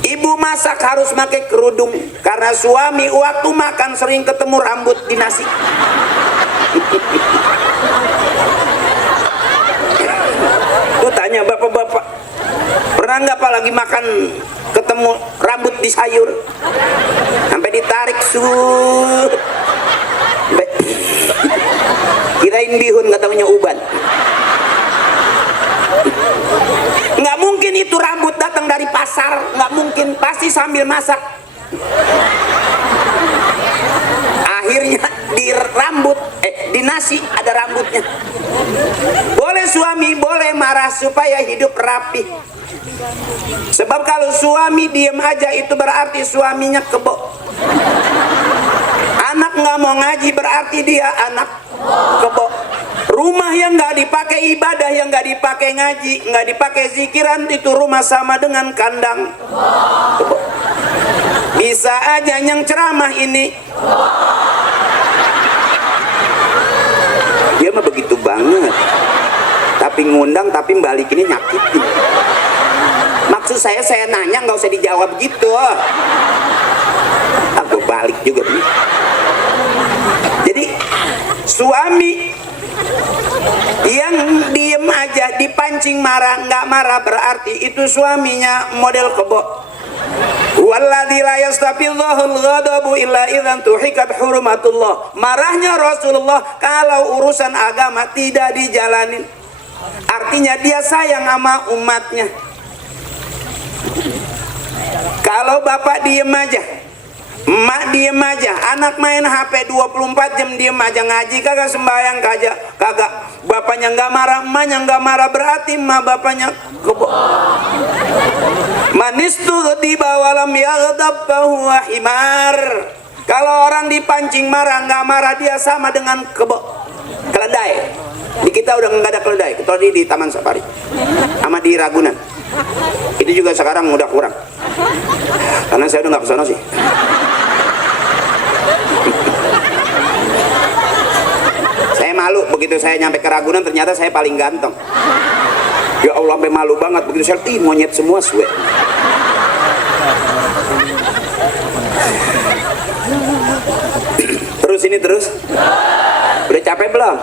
Ibu masak harus pakai kerudung, karena suami waktu makan sering ketemu rambut di nasi. Tuh tanya bapak-bapak, pernah nggak Pak lagi makan ketemu rambut di sayur, sampai ditarik kirain bihun, nggak tahunya uban. Nggak mungkin itu rambut datang dari pasar, nggak mungkin, pasti sambil masak. Akhirnya di rambut, di nasi ada rambutnya. Boleh suami boleh marah supaya hidup rapi. Sebab kalau suami diem aja itu berarti suaminya kebo. Anak nggak mau ngaji berarti dia anak kebo. Rumah yang nggak dipakai ibadah, yang nggak dipakai ngaji, nggak dipakai zikiran, itu rumah sama dengan kandang kebo. Bisa aja yang ceramah ini dia mah begitu banget, tapi ngundang tapi balikinnya nyakitin. Maksud saya nanya nggak usah dijawab gitu. Aku balik juga. Jadi suami yang diem aja dipancing marah, nggak marah berarti itu suaminya model kebo. Walladzi la yastafidhul ghadabu illa idzan tuhikat hurumatullah. Marahnya Rasulullah kalau urusan agama tidak dijalanin. Artinya dia sayang sama umatnya. Kalau bapak diem aja, emak diem aja, anak main HP 24 jam diem aja, ngaji kagak, sembahyang kagak, bapaknya nggak marah, emaknya nggak marah, berarti emak bapaknya kebo. Manistu ghadiba walam yaghdab fahuwa himar. Kalau orang dipancing marah, nggak marah dia sama dengan keledai. Di kita udah nggak ada keledai, kecuali di Taman Safari sama di Ragunan. Itu juga sekarang udah kurang. Karena saya udah nggak kesana sih. Saya malu begitu saya nyampe ke Ragunan, ternyata saya paling ganteng. Ya Allah, sampai malu banget begitu saya lihat, monyet semua suwe. Terus ini terus. Udah capek belum?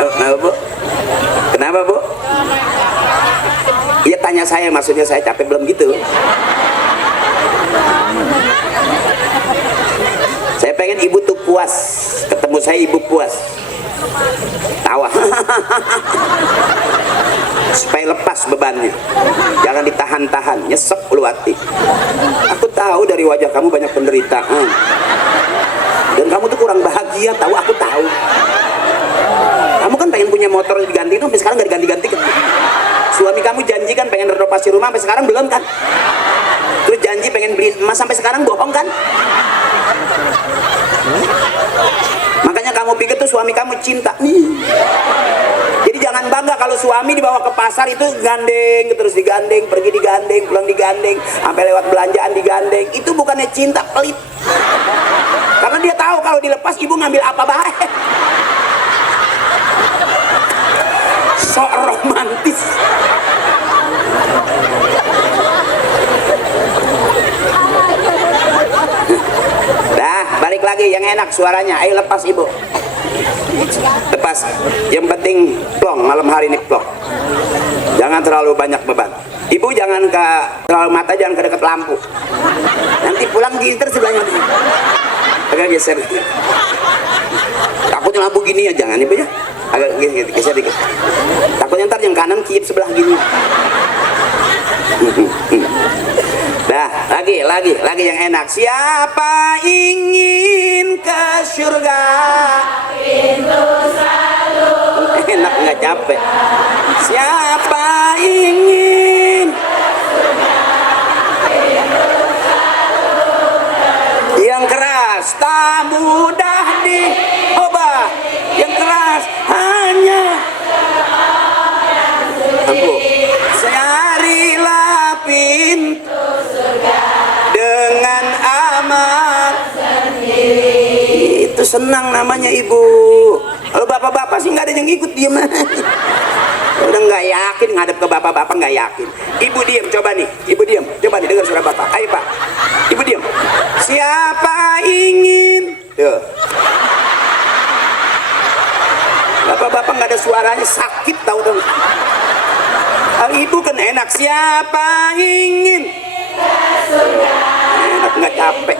Kenapa Bu? Kenapa Bu? Iya tanya saya, maksudnya saya capek belum gitu. Saya pengen ibu tuh puas, ketemu saya ibu puas, tawa, supaya lepas bebannya, jangan ditahan-tahan, nyesek ulu hati. Aku tahu dari wajah kamu banyak penderitaan, dan kamu tuh kurang bahagia, tahu, aku tahu. Kamu kan pengen punya motor diganti, sampai sekarang gak diganti-ganti kan? Suami kamu janji kan pengen renovasi rumah, sampai sekarang belum kan? Terus janji pengen beli emas, sampai sekarang bohong kan? Makanya kamu pikir tuh suami kamu cinta nih. Jadi jangan bangga kalau suami dibawa ke pasar itu gandeng, terus digandeng, pergi digandeng, pulang digandeng, sampai lewat belanjaan digandeng. Itu bukannya cinta, pelit. Karena dia tahu kalau dilepas ibu ngambil apa baik. Sok romantis. Dah, balik lagi yang enak suaranya. Ayo lepas ibu. Lepas. Yang penting plong, malam hari ini plong. Jangan terlalu banyak beban. Ibu jangan terlalu mata, jangan ke dekat lampu. Nanti pulang ginter sebelahnya. Agak geser. Takutnya lampu gini ya, jangan ibu ya. Agak geser dikit. Takutnya ntar yang kanan kiyip sebelah gini. Dah, lagi yang enak. Siapa ingin ke surga? Enak nggak capek? Siapa ingin? Yang keras tak mudah diubah. Yang keras hanya aku. Carilah pintu dengan amal sendiri. Itu senang namanya ibu. Kalau bapak-bapak sih nggak ada yang ikut, diem. Udah nggak yakin ngadep ke bapak-bapak, nggak yakin. Ibu diem, coba nih, ibu diem, coba nih dengar suara bapak. Ayo pak, ibu diem. Siapa ingin? Tuh. Bapak-bapak nggak ada suaranya, sakit tahu dong. Kalau ibu kan enak. Siapa ingin? Enak nggak capek.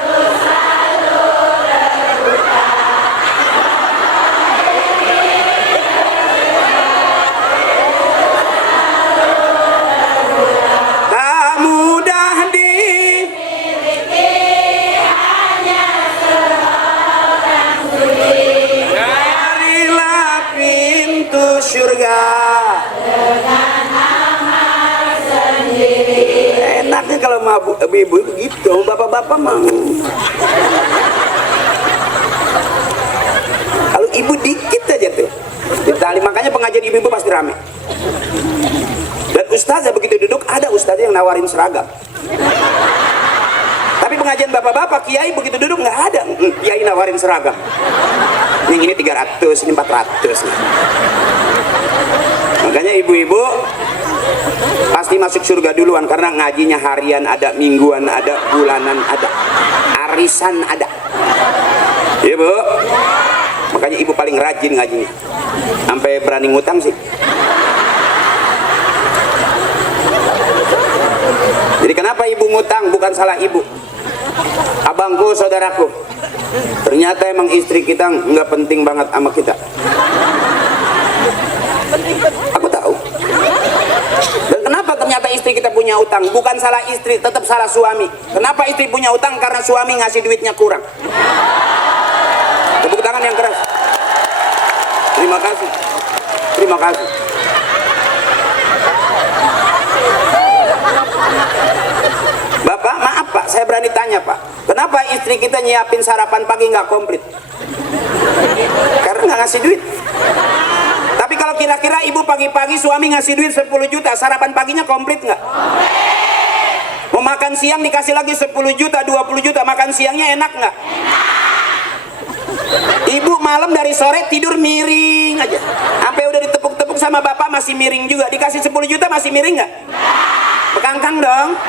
Tak mudah dimiliki, hanya seorang sendiri. Carilah pintu surga dengan amal sendiri. Enaknya kalau ibu gitu, bapak-bapak mau. Kalau ibu dikit aja tuh ditali, makanya pengajian ibu-ibu pasti rame. Dan ustazah begitu duduk, ada ustazah yang nawarin seragam. Tapi pengajian bapak-bapak, kiai begitu duduk nggak ada kiai nawarin seragam. Yang ini 300, ini 400 nih. Makanya ibu-ibu pasti masuk surga duluan, karena ngajinya harian ada, mingguan ada, bulanan ada, arisan ada. Iya bu. Makanya ibu paling rajin ngajinya, sampai berani ngutang sih. Jadi kenapa ibu ngutang? Bukan salah ibu, abangku, saudaraku. Ternyata emang istri kita nggak penting banget sama kita. Aku tahu. Dan kenapa ternyata istri kita punya utang? Bukan salah istri, tetap salah suami. Kenapa istri punya utang? Karena suami ngasih duitnya kurang. Tepuk tangan yang keras. Terima kasih. Terima kasih. saya berani tanya Pak, kenapa istri kita nyiapin sarapan pagi nggak komplit? Karena nggak ngasih duit. Tapi kalau kira-kira ibu pagi-pagi suami ngasih duit 10 juta, sarapan paginya komplit nggak? Mau makan siang dikasih lagi 10 juta, 20 juta, makan siangnya enak nggak? Ibu malam dari sore tidur miring aja, sampai udah ditepuk-tepuk sama bapak masih miring juga, dikasih 10 juta masih miring nggak? Bekangkang dong.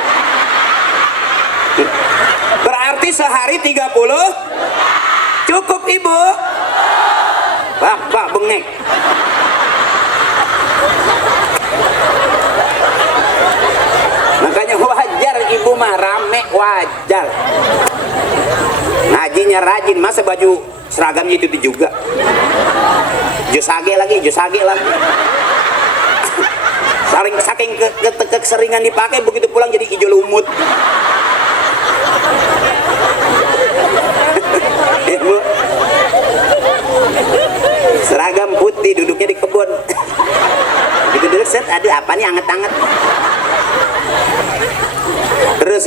Berarti sehari 30 cukup ibu. Bapak bengek. Makanya wajar ibu mah rame, wajar. Ngajinya rajin, masa baju seragamnya itu juga. Josage lagi. Saking keseringan dipakai, begitu pulang jadi hijau lumut. Ibu seragam putih, duduknya di kebun. Begitu duduk set, aduh apa nih anget-anget. Terus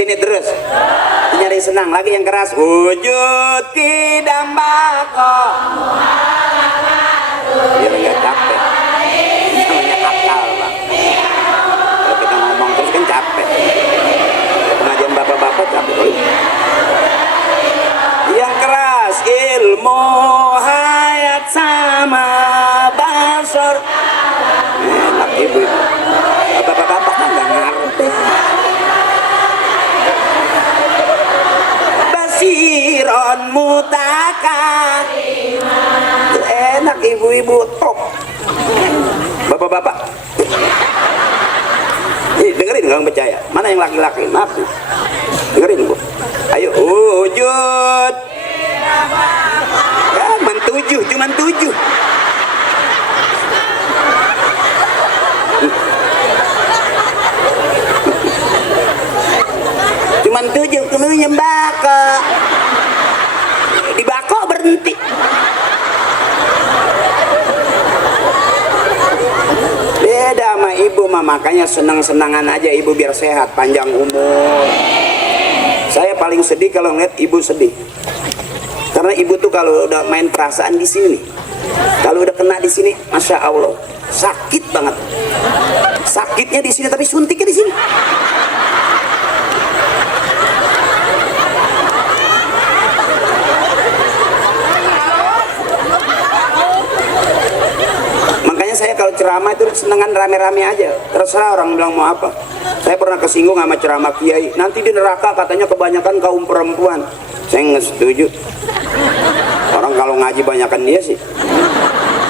nyari senang lagi yang keras. Wujud kidambako biar nggak capek. Namanya akal Bang. Kalau kita ngomong terus kan capek. Pengajian bapak-bapak capek. Yang keras, ilmu hayat sama basor. Enak ibu. Bapak-bapak kan nggak ngerti. Basiron mutaka. Enak ibu-ibu top. Bapak-bapak. Dengerin nggak percaya? Mana yang laki-laki? Maaf. Dengerin bu. Ayo wujud. Ya, cuman tujuh. Cuman 7 keluarnya bako. Di bako berhenti. Beda sama ibu mah, makanya senang-senangan aja ibu biar sehat, panjang umur. Saya paling sedih kalau ngeliat ibu sedih. Karena ibu tuh kalau udah main perasaan di sini, kalau udah kena di sini, masya Allah, sakit banget. Sakitnya di sini, tapi suntiknya di sini. Makanya saya kalau ceramah itu senengan rame-rame aja, terserah orang bilang mau apa. Saya pernah kesinggung sama ceramah kiai, nanti di neraka katanya kebanyakan kaum perempuan. Saya nggak setuju. Orang kalau ngaji banyakan dia sih.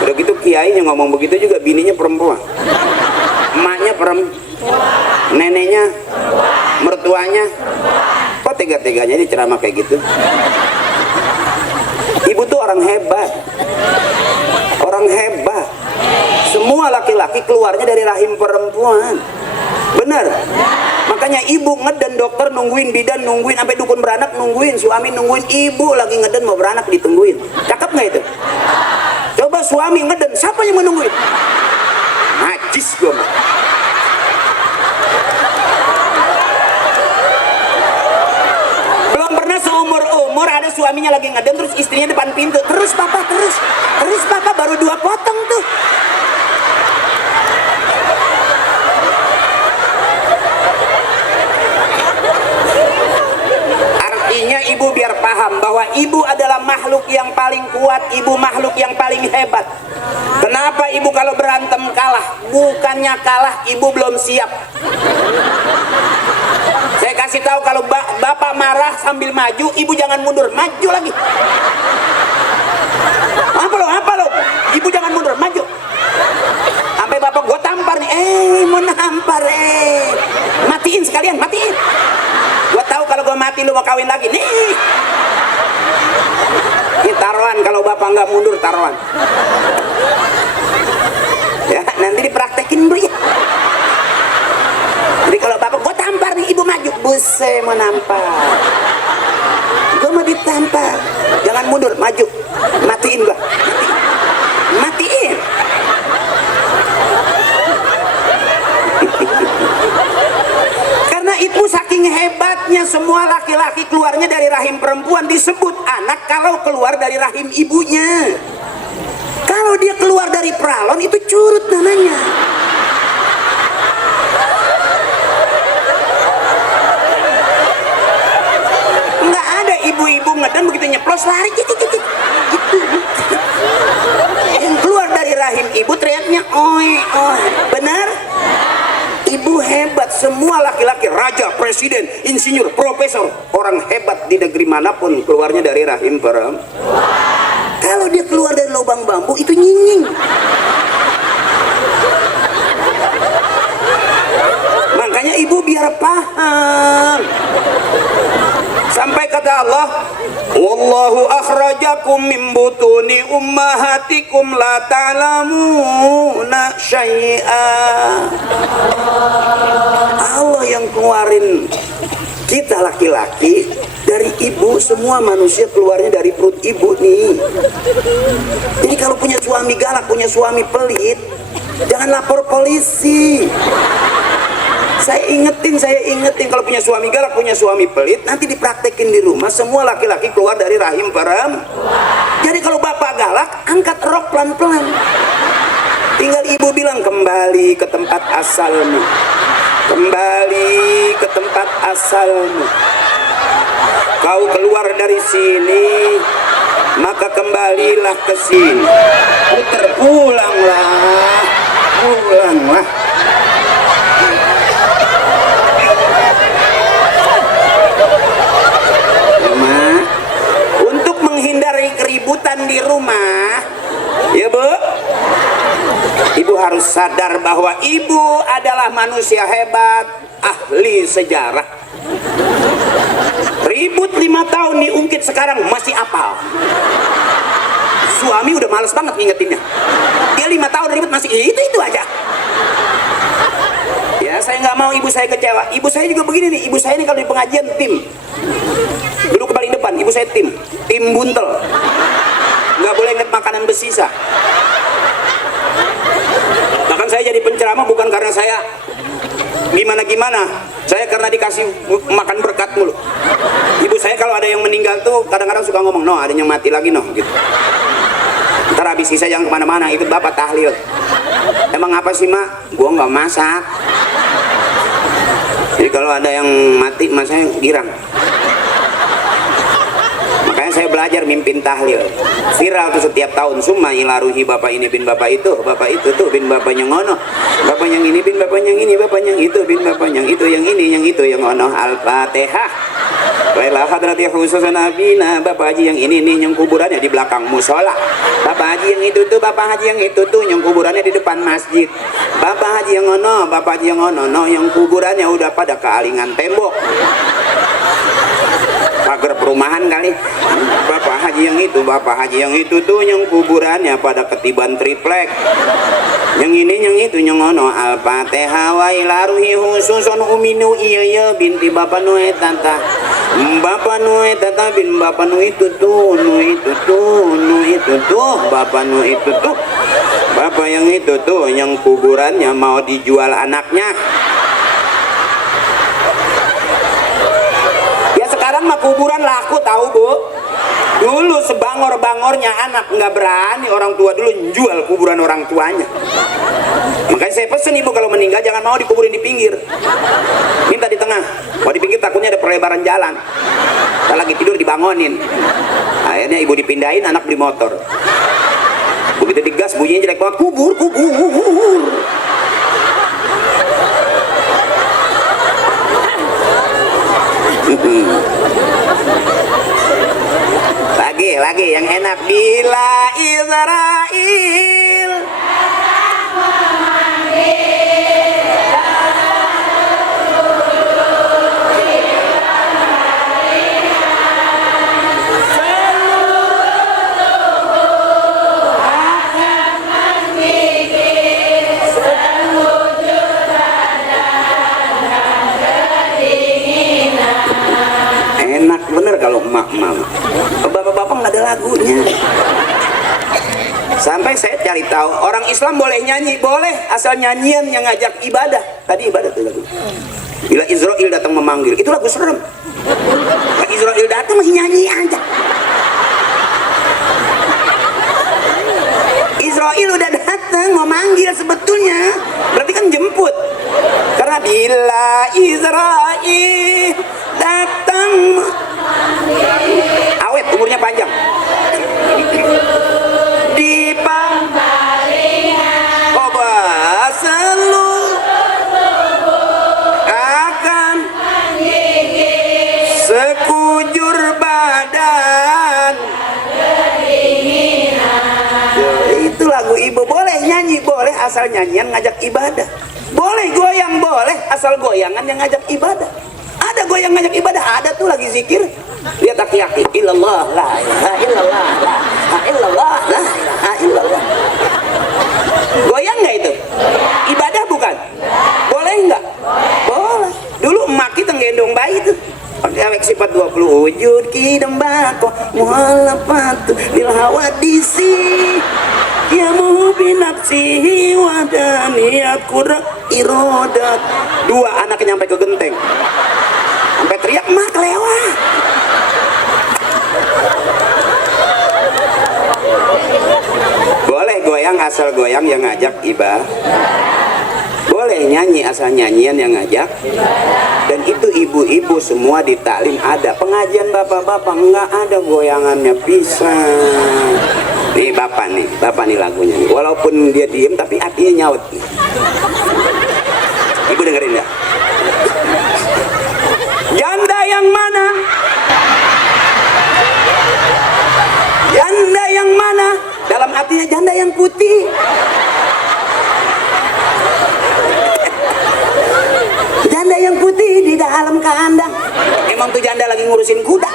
Udah gitu kiainya ngomong begitu juga, bininya perempuan, emaknya neneknya, mertuanya. Kok tega-teganya ini ceramah kayak gitu? Ibu tuh orang hebat. Semua laki-laki keluarnya dari rahim perempuan. Bener. Makanya ibu ngeden, dokter nungguin, bidan nungguin, sampai dukun beranak nungguin, suami nungguin, ibu lagi ngeden mau beranak ditungguin. Cakep nggak itu? Coba suami ngeden, siapa yang menungguin? Najis gua mah. Belum pernah seumur-umur ada suaminya lagi ngeden terus istrinya depan pintu. Terus papa baru 2 potong tuh. Ibu biar paham bahwa ibu adalah makhluk yang paling kuat, ibu makhluk yang paling hebat. Kenapa ibu kalau berantem kalah? Bukannya kalah, ibu belum siap. Saya kasih tahu, kalau bapak marah sambil maju, ibu jangan mundur, maju lagi. Apa lo? Ibu jangan mundur, maju. Sampai bapak gue tampar nih, mau nampar, matiin sekalian, matiin. Gua tahu kalau gua mati lu mau kawin lagi nih. Ini taruhan, kalau bapak nggak mundur taruhan. Ya nanti dipraktekin bu ya. Jadi kalau bapak gua tampar nih, ibu maju, buset mau nampar. Gua mau ditampar, jangan mundur, maju, matiin gua, matiin. Karena itu saking hebatnya makanya semua laki-laki keluarnya dari rahim perempuan disebut anak kalau keluar dari rahim ibunya. Kalau dia keluar dari pralon itu curut namanya. Nggak ada ibu-ibu ngeden begitu nyeplos lari gitu. Yang keluar dari rahim ibu teriaknya oi oi. Benar? Ibu hebat. Semua laki-laki raja, presiden, insinyur, profesor, orang hebat di negeri manapun keluarnya dari rahim perempuan. Kalau dia keluar dari lubang bambu itu nyinying. Makanya ibu biar paham. Sampai kata Allah, wallahu akhrajakum min butuni ummahatikum la ta'lamuna syai'a. Allah yang keluarin kita laki-laki dari ibu. Semua manusia keluarnya dari perut ibu nih. Jadi kalau punya suami galak, punya suami pelit, jangan lapor polisi. Saya ingetin kalau punya suami galak, punya suami pelit, nanti dipraktekin di rumah. Semua laki-laki keluar dari rahim perempuan. Jadi kalau bapak galak, angkat rok pelan-pelan. Tinggal ibu bilang kembali ke tempat asalmu. Kembali ke tempat asalmu. Kau keluar dari sini, maka kembalilah ke sini. Pulanglah. Untuk menghindari keributan di rumah, ya Bu, ibu harus sadar bahwa ibu adalah manusia hebat, ahli sejarah. Ribut 5 tahun diungkit sekarang masih apal. Suami udah males banget ngingetinnya. Dia 5 tahun ribut masih itu aja. Ya saya nggak mau ibu saya kecewa. Ibu saya juga begini nih. Ibu saya ini kalau di pengajian tim. Duduk paling depan. Ibu saya tim buntel. Nggak boleh inget makanan bersisa. Bahkan saya jadi penceramah bukan karena saya gimana, saya karena dikasih makan berkat mulu. Ibu saya kalau ada yang meninggal tuh kadang-kadang suka ngomong, no ada yang mati lagi no gitu. Ntar habis sisa jangan kemana-mana, itu bapak tahlil. Emang apa sih mak? Gua nggak masak. Jadi kalau ada yang mati mas saya girang. Makanya saya belajar mimpin tahlil. Viral tuh setiap tahun. Summa ilaruhi bapak ini bin bapak itu tuh bin bapaknya ngono. Bapak yang ini bin bapak yang ini, bapak yang itu bin bapak yang itu, yang ini yang itu yang ngono. Al-Fatihah. Wailah hadrati khususan abina. Bapak haji yang ini nih yang kuburannya di belakang musola. Bapak haji yang itu tuh, bapak haji yang itu tuh yang kuburannya di depan masjid. Bapak haji yang ngono, bapak haji yang ngono, no yang kuburannya udah pada kealingan tembok. Pagar perumahan kali. Bapak haji yang itu, bapak haji yang itu tuh yang kuburannya pada ketiban triplek. Yang ini yang itu yang ngono. Al-Fatihah wa ilaruhi khususun uminu iya binti bapak nuhe tanta. Bapak nuhe tanta bin bapak nu itu tuh, nu itu tuh, bapak nu itu tuh. Bapak yang itu tuh yang kuburannya mau dijual anaknya. Sekarang mah kuburan laku tahu Bu. Dulu sebangor-bangornya anak nggak berani orang tua dulu jual kuburan orang tuanya. Makanya saya pesen ibu kalau meninggal jangan mau dikuburin di pinggir. Minta di tengah. Kalau di pinggir takutnya ada perlebaran jalan. Kalau lagi tidur dibangunin. Akhirnya ibu dipindahin, anak beli motor. Begitu digas bunyinya jelek banget. Kubur. Lagi yang enak. Bila Israel enak bener kalau emak-emak. Bapak-bapak nggak ada lagunya. Sampai saya cari tahu orang Islam boleh nyanyi, boleh asal nyanyian yang ngajak ibadah. Tadi ibadah tuh lagu. Bila Israel datang memanggil, itu lagu serem. Pak Israel datang masih nyanyi aja. Israel udah datang mau manggil sebetulnya, berarti kan jemput. Karena bila Israel datang, awet umurnya panjang. Di Koba seluruh akan sekujur badan. Itu lagu ibu, boleh nyanyi, boleh asal nyanyian ngajak ibadah. Boleh goyang, boleh asal goyangan yang ngajak ibadah. Ada goyang ngajak ibadah, ada tuh lagi zikir. Lihat aki-aki, illallah, la ilaha illallah, la ilaha illallah, la ilaha illallah. Goyang nggak itu? Ibadah bukan? Boleh nggak? Boleh. Dulu emak kita ngendong bayi tuh. Pakai sifat 20 wujud kidambako muhalafatu bil hawadisi ya mubi nafsihi wa daniyat qura irodat. Dua anaknya nyampe ke genteng, sampai teriak mak lewat. Boleh goyang asal goyang yang ngajak ibadah. Boleh nyanyi asal nyanyian yang ngajak. Dan itu ibu-ibu semua di taklim ada. Pengajian bapak-bapak enggak ada goyangannya pisang. Nih bapak nih lagunya nih. Walaupun dia diem tapi hatinya nyaut. Ibu dengerin ya. Janda yang mana? Janda yang mana? Dalam hatinya janda yang putih. Janda yang putih di dalam kandang. Emang tuh janda lagi ngurusin kuda.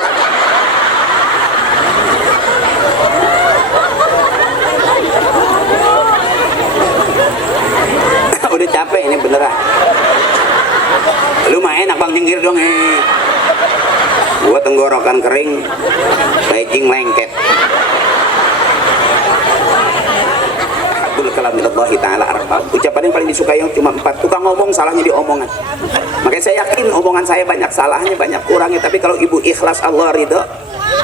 Udah capek ini beneran. Lu mah enak bang nyengir dong Gua tenggorokan kering, legging lengket. Ucapan yang paling disukai yang cuma 4. Tukang ngomong salahnya di omongan. Makanya saya yakin omongan saya banyak salahnya, banyak kurangnya. Tapi kalau ibu ikhlas Allah ridho,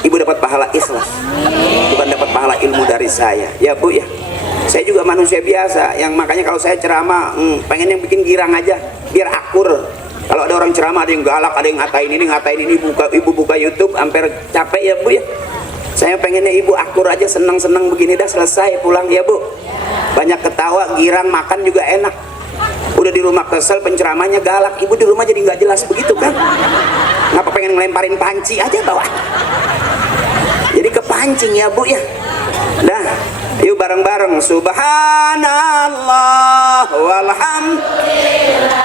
ibu dapat pahala ikhlas, bukan dapat pahala ilmu dari saya. Ya bu ya, saya juga manusia biasa. Yang makanya kalau saya ceramah pengen yang bikin girang aja, biar akur. Kalau ada orang ceramah ada yang galak, ada yang ngatain ini, ibu buka YouTube hampir capek ya bu ya. Saya pengennya ibu akur aja, senang-senang begini dah selesai pulang ya bu. Banyak ketawa, girang, makan juga enak. Udah di rumah kesel, penceramahnya galak, ibu di rumah jadi nggak jelas begitu kan? Ngapa pengen ngelemparin panci aja bawah? Jadi kepancing ya bu ya. Dah, yuk bareng-bareng. Subhanallah walhamdulillah.